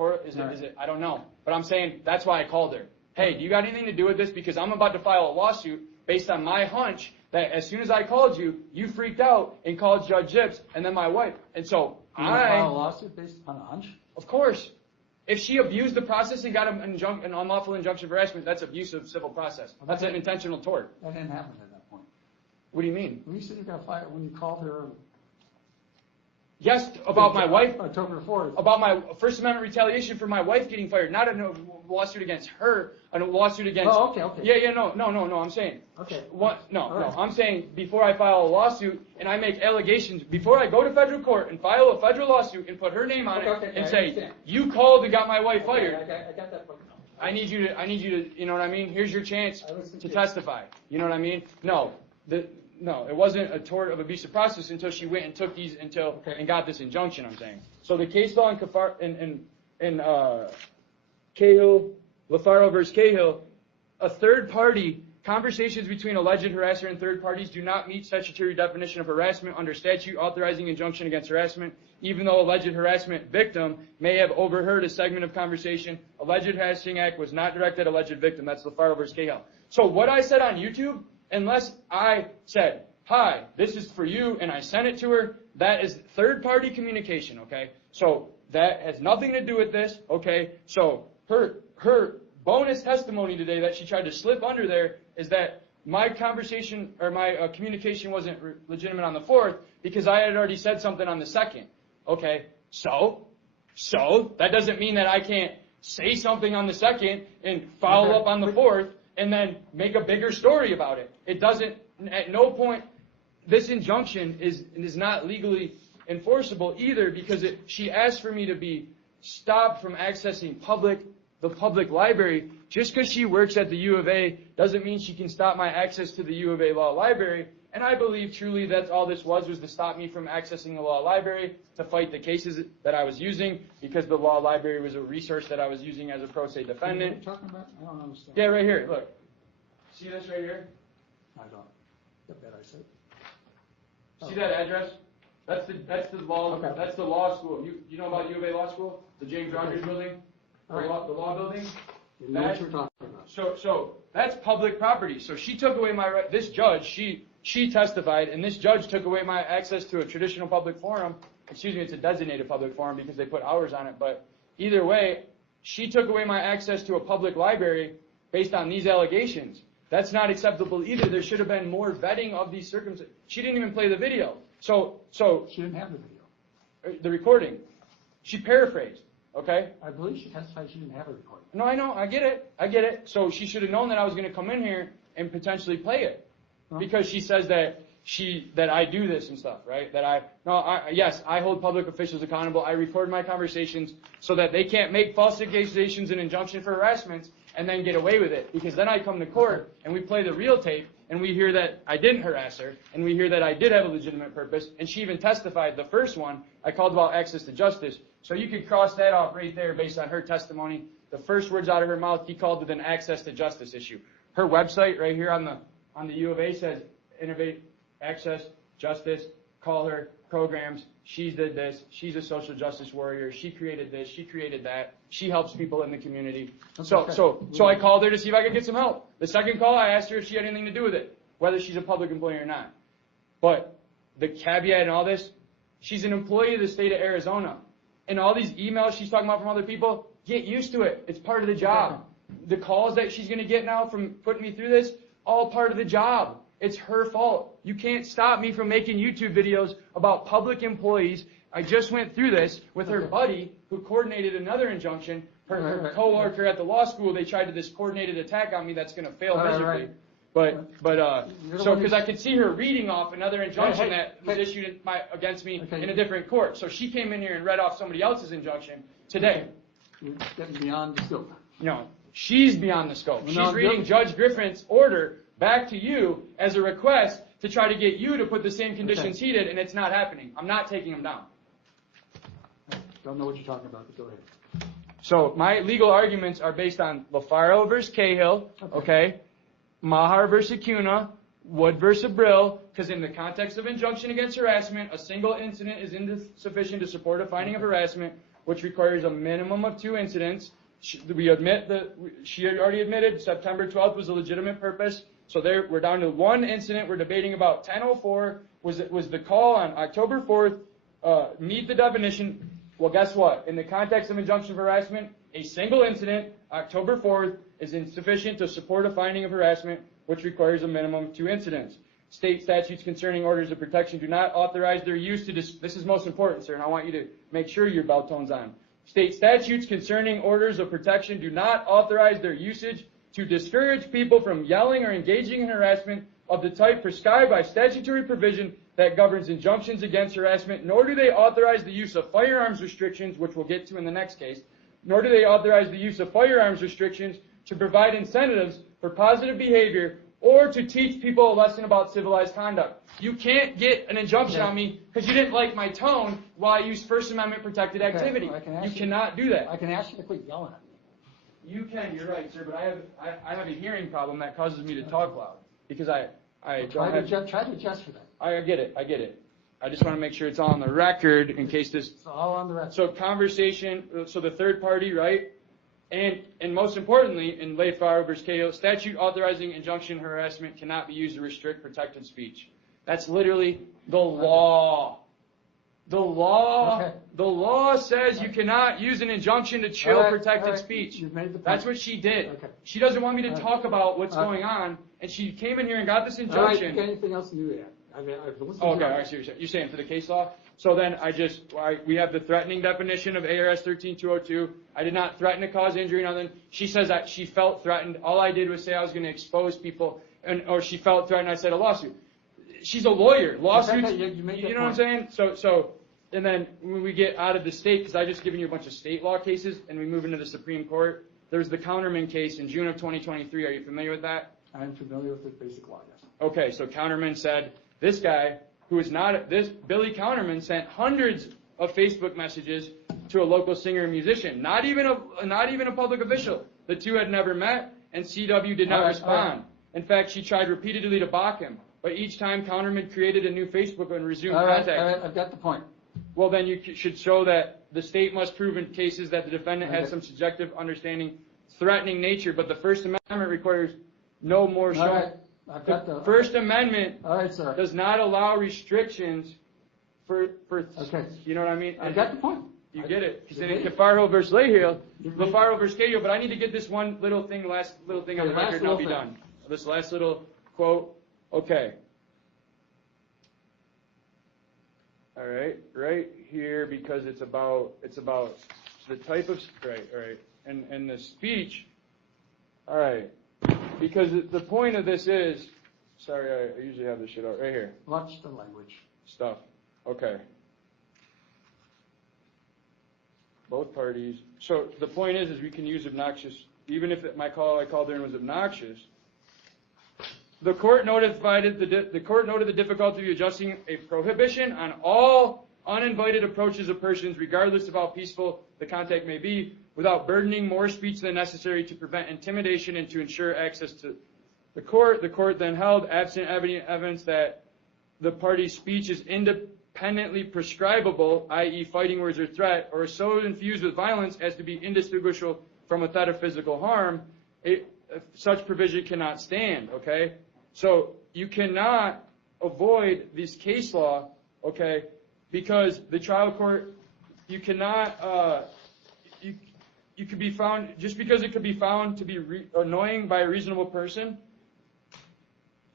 I don't know. But I'm saying that's why I called her. Hey, do you got anything to do with this? Because I'm about to file a lawsuit based on my hunch that as soon as I called you, you freaked out and called Judge Zips and then my wife. And so you file a lawsuit based upon a hunch? Of course. If she abused the process and got an unlawful injunction for harassment, that's abuse of civil process. That's an intentional tort. That didn't happen at that point. What do you mean? When you said you got fired, when you called her. Yes, about my wife. October 4th. About my First Amendment retaliation for my wife getting fired, not a lawsuit against her, a lawsuit against. Oh, okay. Yeah, no. I'm saying. Okay. No. I'm saying before I file a lawsuit and I make allegations, before I go to federal court and file a federal lawsuit and put her name on it and say you called and got my wife fired. I got that. I need you to. You know what I mean? Here's your chance to testify. You know what I mean? No, it wasn't a tort of abuse of process until she went and took these and got this injunction. I'm saying. So the case law in Cahill, LaFaro versus Cahill, a third party. Conversations between alleged harasser and third parties do not meet statutory definition of harassment under statute authorizing injunction against harassment. Even though alleged harassment victim may have overheard a segment of conversation, alleged harassing act was not directed at alleged victim. That's LaFaro versus Cahill. So what I said on YouTube, unless I said, hi, this is for you, and I sent it to her, that is third party communication, okay? So that has nothing to do with this, okay? So her bonus testimony today that she tried to slip under there is that my conversation or my communication wasn't legitimate on the 4th because I had already said something on the 2nd. Okay, so that doesn't mean that I can't say something on the 2nd and follow up on the 4th and then make a bigger story about it. It doesn't, at no point, this injunction is not legally enforceable either because she asked for me to be stopped from accessing the public library. Just because she works at the U of A doesn't mean she can stop my access to the U of A law library. And I believe truly that's all this was to stop me from accessing the law library to fight the cases that I was using because the law library was a resource that I was using as a pro se defendant. What are you talking about? I don't understand. Yeah, right here. Look. See this right here? I don't. Get that I said. See that address? That's the law. Okay. That's the law school. You know about U of A law school? The James Rogers building? The law building? You know what you're talking about. So that's public property. So she took away my right. This judge, she testified, and this judge took away my access to a traditional public forum. Excuse me, it's a designated public forum because they put hours on it. But either way, she took away my access to a public library based on these allegations. That's not acceptable either. There should have been more vetting of these circumstances. She didn't even play the video. So she didn't have the video. The recording. She paraphrased. Okay? I believe she testified she didn't have a recording. No, I know. I get it. So she should have known that I was going to come in here and potentially play it. Because she says that I do this and stuff, right? Yes, I hold public officials accountable. I record my conversations so that they can't make false accusations and injunction for harassment and then get away with it. Because then I come to court and we play the real tape and we hear that I didn't harass her and we hear that I did have a legitimate purpose. And she even testified, the first one, I called about access to justice. So you could cross that off right there based on her testimony. The first words out of her mouth, he called it an access to justice issue. Her website right here on the U of A says innovate, access, justice, call her, programs. She did this. She's a social justice warrior. She created this. She created that. She helps people in the community. So I called her to see if I could get some help. The second call, I asked her if she had anything to do with it, whether she's a public employee or not. But the caveat in all this, she's an employee of the state of Arizona. And all these emails she's talking about from other people, get used to it. It's part of the job. The calls that she's going to get now from putting me through this, all part of the job. It's her fault. You can't stop me from making YouTube videos about public employees. I just went through this with her buddy who coordinated another injunction. Her co-worker at the law school, they tried to this coordinated attack on me that's going to fail miserably. So because I could see her reading off another injunction that was issued against me in a different court. So she came in here and read off somebody else's injunction today. You're getting beyond the scope. No, she's beyond the scope. She's reading Judge Griffin's order back to you as a request to try to get you to put the same conditions he did, and it's not happening. I'm not taking them down. Don't know what you're talking about, but go ahead. So my legal arguments are based on LaFaro versus Cahill, okay? Maher versus Acuna, Wood versus Brill, because in the context of injunction against harassment, a single incident is insufficient to support a finding of harassment, which requires a minimum of 2 incidents. We admit that she had already admitted September 12th was a legitimate purpose. So we're down to 1 incident. We're debating about 10:04. Was the call on October 4th meet the definition? Well, guess what? In the context of injunction of harassment, a single incident, October 4th, is insufficient to support a finding of harassment, which requires a minimum of 2 incidents. State statutes concerning orders of protection do not authorize their use to this is most important, sir, and I want you to make sure your bell tone's on. State statutes concerning orders of protection do not authorize their usage to discourage people from yelling or engaging in harassment of the type prescribed by statutory provision that governs injunctions against harassment, nor do they authorize the use of firearms restrictions, which we'll get to in the next case, nor do they authorize the use of firearms restrictions to provide incentives for positive behavior or to teach people a lesson about civilized conduct. You can't get an injunction on me because you didn't like my tone while I used First Amendment protected activity. You cannot do that. I can ask you to quit yelling at me. You can, you're right, sir, but I have a hearing problem that causes me to talk loud because I try to adjust for that. I get it. I just want to make sure it's all on the record in case this. It's all on the record. So conversation. So the third party, right? And most importantly, in LaFaro versus Cahill, statute authorizing injunction harassment cannot be used to restrict protected speech. That's literally the law. The law says you cannot use an injunction to chill protected speech. That's what she did. Okay. She doesn't want me to talk about what's going on, and she came in here and got this injunction. Anything else new to add? I've listened Okay, to all right, so you're saying for the case law? So then we have the threatening definition of ARS 13202. I did not threaten to cause injury, nothing. She says that she felt threatened. All I did was say I was going to expose people, or she felt threatened. I said a lawsuit. She's a lawyer. Lawsuits, you know what I'm saying? So, and then when we get out of the state, because I just given you a bunch of state law cases, and we move into the Supreme Court, there's the Counterman case in June of 2023. Are you familiar with that? I'm familiar with the basic law, yes. Okay, so Counterman said, this guy, who is not, Billy Counterman sent hundreds of Facebook messages to a local singer and musician, not even a public official. The two had never met, and CW did not respond. In fact, she tried repeatedly to block him, but each time Counterman created a new Facebook and resumed contact. All right, I've got the point. Well, then you should show that the state must prove in cases that the defendant has some subjective understanding, threatening nature, but the First Amendment requires no more showing. Right. I've got the First Amendment sir. does not allow restrictions for you know what I mean? I've got the point. You get it. You said LaFaro versus Cahill, but I need to get this one last little thing on the record, and I'll be done. This last little quote. Okay. All right here, because it's about the type of right, and the speech. All right, because the point of this is, sorry, I usually have this shit out right here. Watch the language stuff. Okay. Both parties. So the point is we can use obnoxious, even if I called her and was obnoxious. The court noted the difficulty of adjusting a prohibition on all uninvited approaches of persons, regardless of how peaceful the contact may be, without burdening more speech than necessary to prevent intimidation and to ensure access to the court. The court then held, absent evidence that the party's speech is independently prescribable, i.e. fighting words or threat, or so infused with violence as to be indistinguishable from a threat of physical harm, such provision cannot stand, okay? So you cannot avoid this case law, okay, because the trial court, you cannot, you could be found, just because it could be found to be annoying by a reasonable person.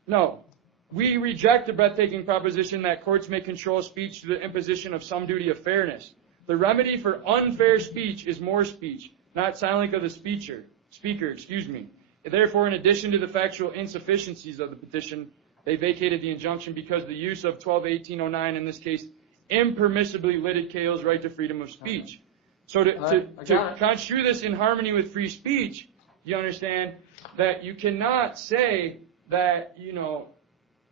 No. We reject the breathtaking proposition that courts may control speech through the imposition of some duty of fairness. The remedy for unfair speech is more speech, not silence of the speaker. Therefore, in addition to the factual insufficiencies of the petition, they vacated the injunction because the use of 12-1809 in this case impermissibly limited Cale's right to freedom of speech. So to construe this in harmony with free speech, you understand that you cannot say that,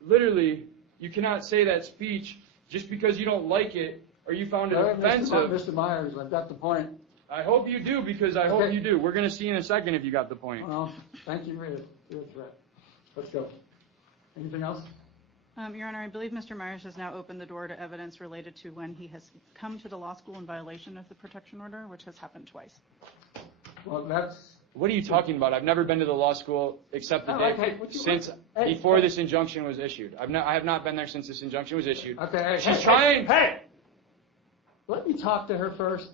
literally, you cannot say that speech just because you don't like it or you found it offensive. Mr. Myers, I've got the point. I hope you do, because I hope you do. We're going to see in a second if you got the point. Well, thank you for your threat. Let's go. Anything else? Your Honor, I believe Mr. Myers has now opened the door to evidence related to when he has come to the law school in violation of the protection order, which has happened twice. Well, that's... What are you talking about? I've never been to the law school except the day since before this injunction was issued. I have not been there since this injunction was issued. Okay. She's trying. Hey! Let me talk to her first.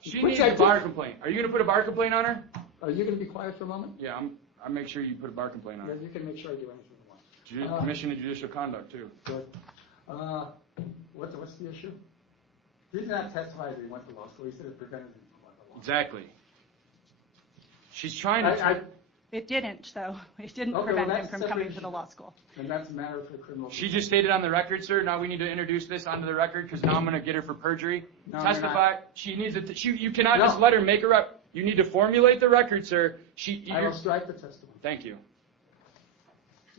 She needs a bar complaint. Are you going to put a bar complaint on her? Are you going to be quiet for a moment? Yeah, I'll make sure you put a bar complaint on her. Yeah, you can make sure I do anything you want. Commission of Judicial Conduct, too. Good. What's the issue? He did not testify that he went to law school. He said it prevented him from going to law school. Exactly. She's trying to... It didn't, though. It didn't prevent him from coming to the law school. And that's a matter for criminal... She just stated on the record, sir. Now we need to introduce this onto the record because now I'm going to get her for perjury. No, testify. She needs it. You cannot just let her make a rep. You need to formulate the record, sir. I will strike the testimony. Thank you.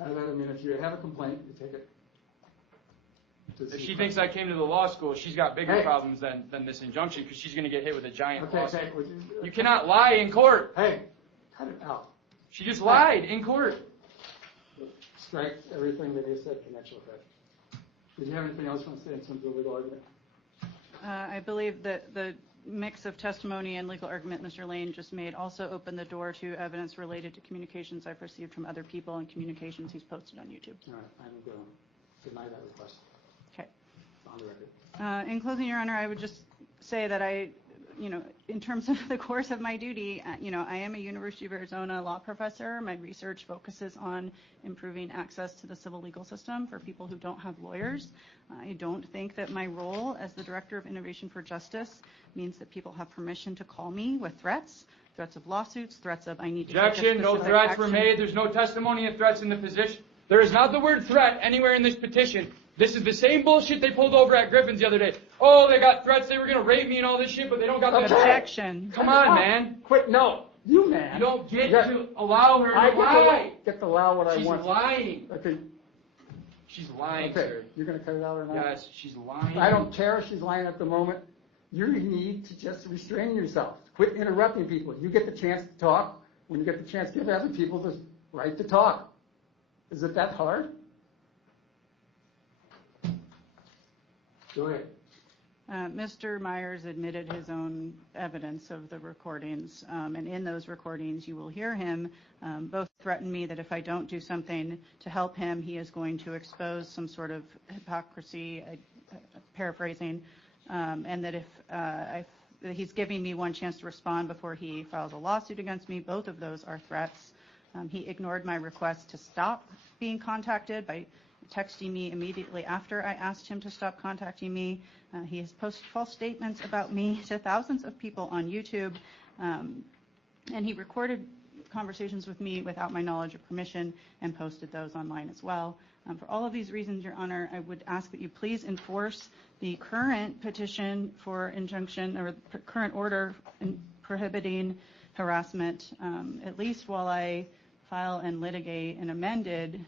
I mean, if you have a complaint, you take it. If she thinks I came to the law school, she's got bigger problems than this injunction because she's going to get hit with a giant lawsuit. You cannot lie in court. Hey, cut it out. She just lied in court. Strike everything that he said in connection with that. Did you have anything else you want to say in terms of legal argument? I believe that the mix of testimony and legal argument Mr. Lane just made also opened the door to evidence related to communications I've received from other people and communications he's posted on YouTube. All right, I'm going to deny that request. Okay. On the record. In closing, Your Honor, I would just say that in terms of the course of my duty, I am a University of Arizona law professor. My research focuses on improving access to the civil legal system for people who don't have lawyers. I don't think that my role as the Director of Innovation for Justice means that people have permission to call me with threats of lawsuits, threats of I need to take a Objection, no threats were made. There's no testimony of threats in the petition. There is not the word threat anywhere in this petition. This is the same bullshit they pulled over at Griffin's the other day. Oh, they got threats, they were going to rape me and all this shit, but they don't got the... Objection. Come on, man. Quit, no. You, man. You don't get to allow her to lie. Get to allow what I want. She's lying. Okay. She's lying, okay. Sir. You're going to cut it out or not? Yes, she's lying. I don't care if she's lying at the moment. You need to just restrain yourself. Quit interrupting people. You get the chance to talk. When you get the chance, give other people the right to talk. Is it that hard? Go ahead. Mr. Myers admitted his own evidence of the recordings, and in those recordings you will hear him both threaten me that if I don't do something to help him, he is going to expose some sort of hypocrisy, paraphrasing, and that if he's giving me one chance to respond before he files a lawsuit against me. Both of those are threats. He ignored my request to stop being contacted by texting me immediately after I asked him to stop contacting me. He has posted false statements about me to thousands of people on YouTube, and he recorded conversations with me without my knowledge or permission and posted those online as well. For all of these reasons, Your Honor, I would ask that you please enforce the current petition for injunction or the current order prohibiting harassment, at least while I file and litigate an amended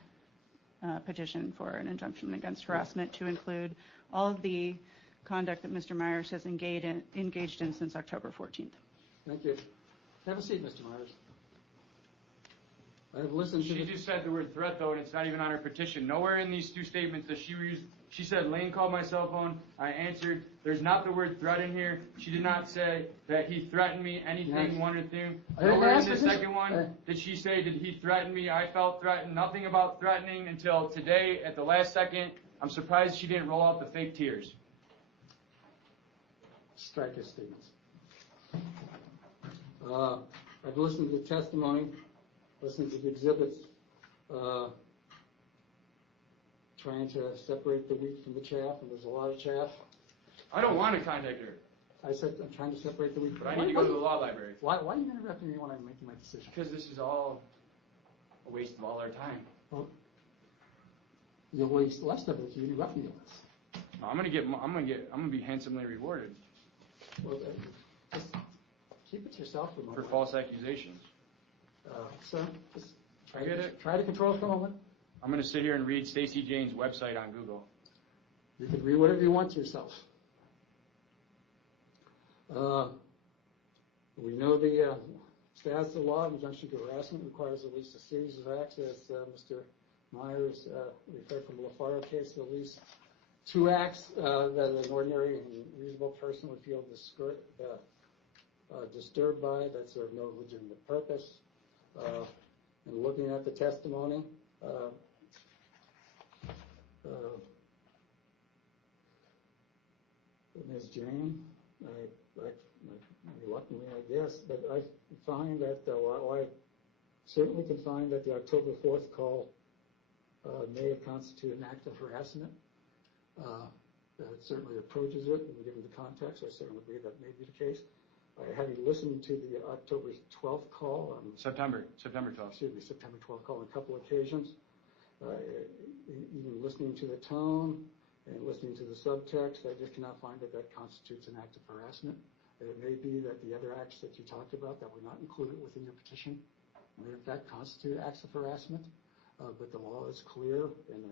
petition for an injunction against harassment to include all of the conduct that Mr. Myers has engaged in since October 14th. Thank you. Have a seat, Mr. Myers. I've listened to She just said the word threat, though, and it's not even on her petition. Nowhere in these two statements does she use. She said Lane called my cell phone. I answered. There's not the word threat in here. She did not say that he threatened me, anything, Yes. one or thing. I didn't Nowhere in ask the for this. second one did she say, did he threaten me? I felt threatened. Nothing about threatening until today at the last second. I'm surprised she didn't roll out the fake tears. Strike his statements. I've listened to the testimony, listened to the exhibits, trying to separate the wheat from the chaff, and there's a lot of chaff. I don't want to contact her, I said I'm trying to separate the wheat from but I need to go to the law library. Why are you interrupting me when I'm making my decision? Because this is all a waste of all our time. Well, you'll waste less of it if you interrupt me on this. No, I'm gonna be handsomely rewarded Well, just keep it to yourself for a for moment. false accusations. Sir, just I get it. try to control it for a moment. I'm gonna sit here and read Stacy Jane's website on Google. You can read whatever you want to yourself. We know the status of the law of injunction to harassment requires at least a series of acts, as Mr. Myers referred from the LaFaro case, at least 2 acts that an ordinary and reasonable person would feel disturbed by, that serve no legitimate purpose. And looking at the testimony, Ms. Jane, reluctantly, I guess, but I find that, while I certainly can find that the October 4th call may have constituted an act of harassment. It certainly approaches it, and given the context, I certainly agree that may be the case. Having listened to the October 12th call, September 12th. Excuse me, September 12th call on a couple occasions, even listening to the tone and listening to the subtext, I just cannot find that that constitutes an act of harassment. It may be that the other acts that you talked about that were not included within your petition may in fact constitute acts of harassment, but the law is clear, and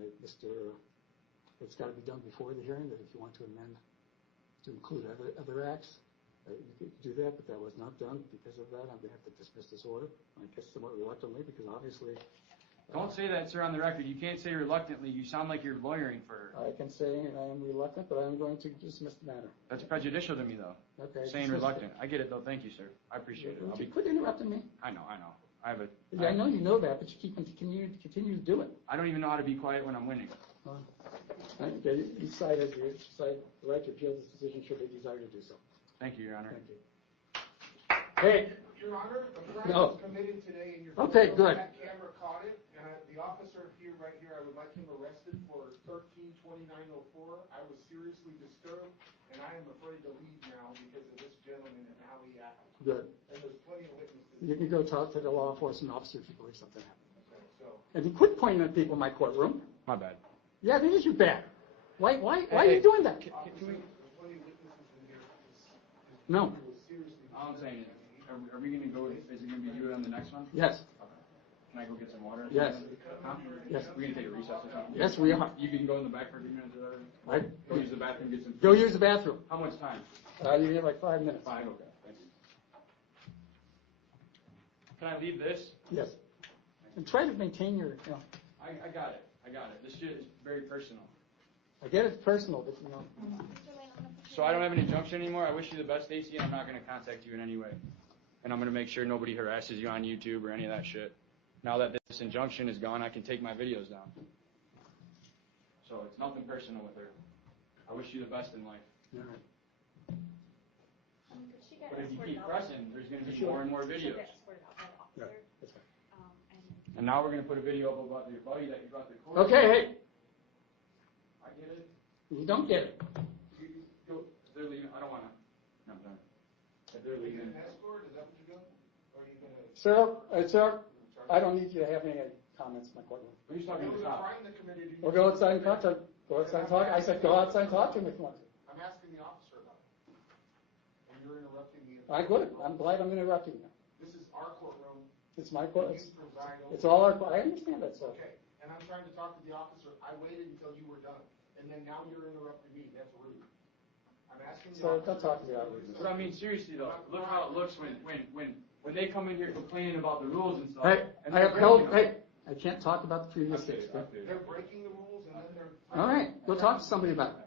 it's got to be done before the hearing, that if you want to amend to include other acts, you could do that, but that was not done. Because of that, I'm going to have to dismiss this order, I guess somewhat reluctantly, because obviously... Don't say that, sir, on the record. You can't say reluctantly. You sound like you're lawyering for her. I can say I am reluctant, but I am going to dismiss the matter. That's prejudicial to me, though. Okay. Saying reluctant. I get it, though. Thank you, sir. I appreciate it. You quit interrupting me. I know. I know you know that, but you continue to do it. I don't even know how to be quiet when I'm winning. Okay, you cited the right to appeal this decision should they desire to do so. Thank you, Your Honor. Thank you. Hey. Your Honor, a crime No. was committed today in your Okay, good. That camera caught it, and the officer right here, I would like him arrested for 13-2904. I was seriously disturbed, and I am afraid to leave now because of this gentleman and how he acted. Good. And there's plenty of witnesses. You can go talk to the law enforcement officer if you believe something happened. Okay, so. And you quit pointing at people in my courtroom. My bad. Yeah, it is your bad. Why are you doing that? There's plenty of witnesses in here. No. He was seriously All I'm saying is, are we going to go, is it going to be you on the next one? Yes. Okay. Can I go get some water? Yes. Huh? Yes. We're going to take a recess or something? Yes, we are. You can go in the back for a few minutes or whatever? Right? Go use the bathroom, get some. Go use the bathroom. How much time? You have like 5 minutes. 5, okay. Thank you. Can I leave this? Yes. And try to maintain your, I got it. This shit is very personal. I get it's personal, but So I don't have an injunction anymore. I wish you the best, Stacy, and I'm not going to contact you in any way. And I'm going to make sure nobody harasses you on YouTube or any of that shit. Now that this injunction is gone, I can take my videos down. So it's nothing personal with her. I wish you the best in life. all right. Could she get But if you escorted keep out? pressing, there's going to be Sure. more and more She'll videos. get escorted out by the officer. That's fine. And now we're going to put a video up about your buddy that you brought to court. Okay, hey, I get it. you don't get it. You go. If they're leaving, I don't want to. No, I'm done. If they're Are you leaving. an escort? Is that what you're doing? Or are you going to? Sir, I don't need you to have any comments in my courtroom. What are you talking There was a about? crime that committed. Well, go outside and talk to him. Go outside and talk. I said go outside and talk to him if you want to. I'm asking the officer about it. And you're interrupting me. I'm good. I'm glad I'm interrupting you. This is our courtroom. It's my court. You preside over. It's all our, I understand that, sir. Okay, and I'm trying to talk to the officer. I waited until you were done, and then now you're interrupting me. That's rude. I'm asking the So don't officer talk to to me that do way. this. But I mean, seriously though, look how it looks when they come in here complaining about the rules and stuff. Hey, and I they're upheld, breaking them. hey, I can't talk about the previous case. Okay? They're breaking the rules and then they're. All right, go talk to somebody about it.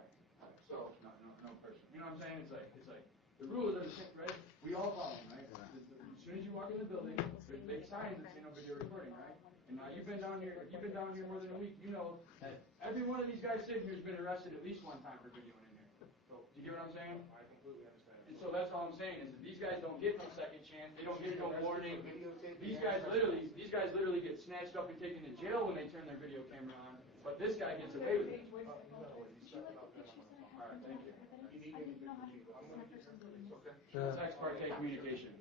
So, No person. You know what I'm saying? It's like, the rules are the same, right? We all follow them, right? As soon as you walk in the building, there's big signs that say no video recording, right? And now you've been down here more than a week, you know that every one of these guys sitting here has been arrested at least one time for videoing in here. So, do you get what I'm saying? I completely understand. And so that's all I'm saying is that these guys don't get no second chance, they don't get no warning. These guys literally get snatched up and taken to jail when they turn their video camera on, but this guy gets away with it. Alright, thank you. Ex parte communication.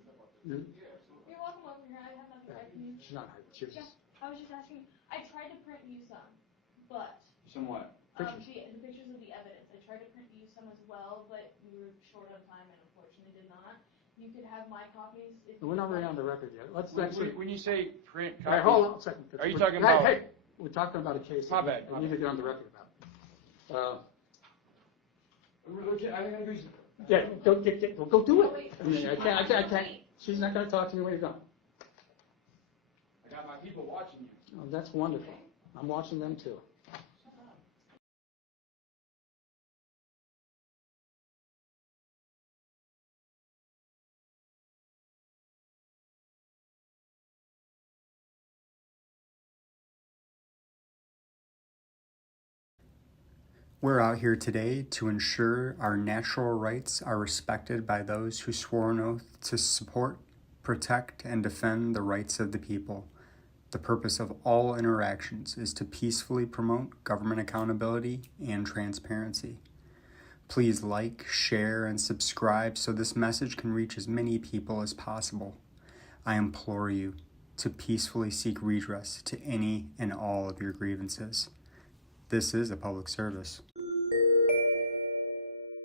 You're You're welcome over here. I have nothing. I can. she's not hiding. She was Yeah, just, I was just asking. I tried to print you some, but Somewhat. Pictures. the pictures of the evidence. I tried to print you some as well, but we were short on time and unfortunately did not. You could have my copies if we're not really on the record yet. Let's actually. When you say print All right, copies, hold on a second. Are you We're- talking about- Hey, we're talking about a case. My bad, I need to get on the record about it. we're legit, I think I'm using. Yeah, go do it. Wait. I mean, I can't. She's not gonna talk to me when you're gone. I got my people watching you. Oh, that's wonderful. I'm watching them too. We're out here today to ensure our natural rights are respected by those who swore an oath to support, protect, and defend the rights of the people. The purpose of all interactions is to peacefully promote government accountability and transparency. Please like, share, and subscribe so this message can reach as many people as possible. I implore you to peacefully seek redress to any and all of your grievances. This is a public service.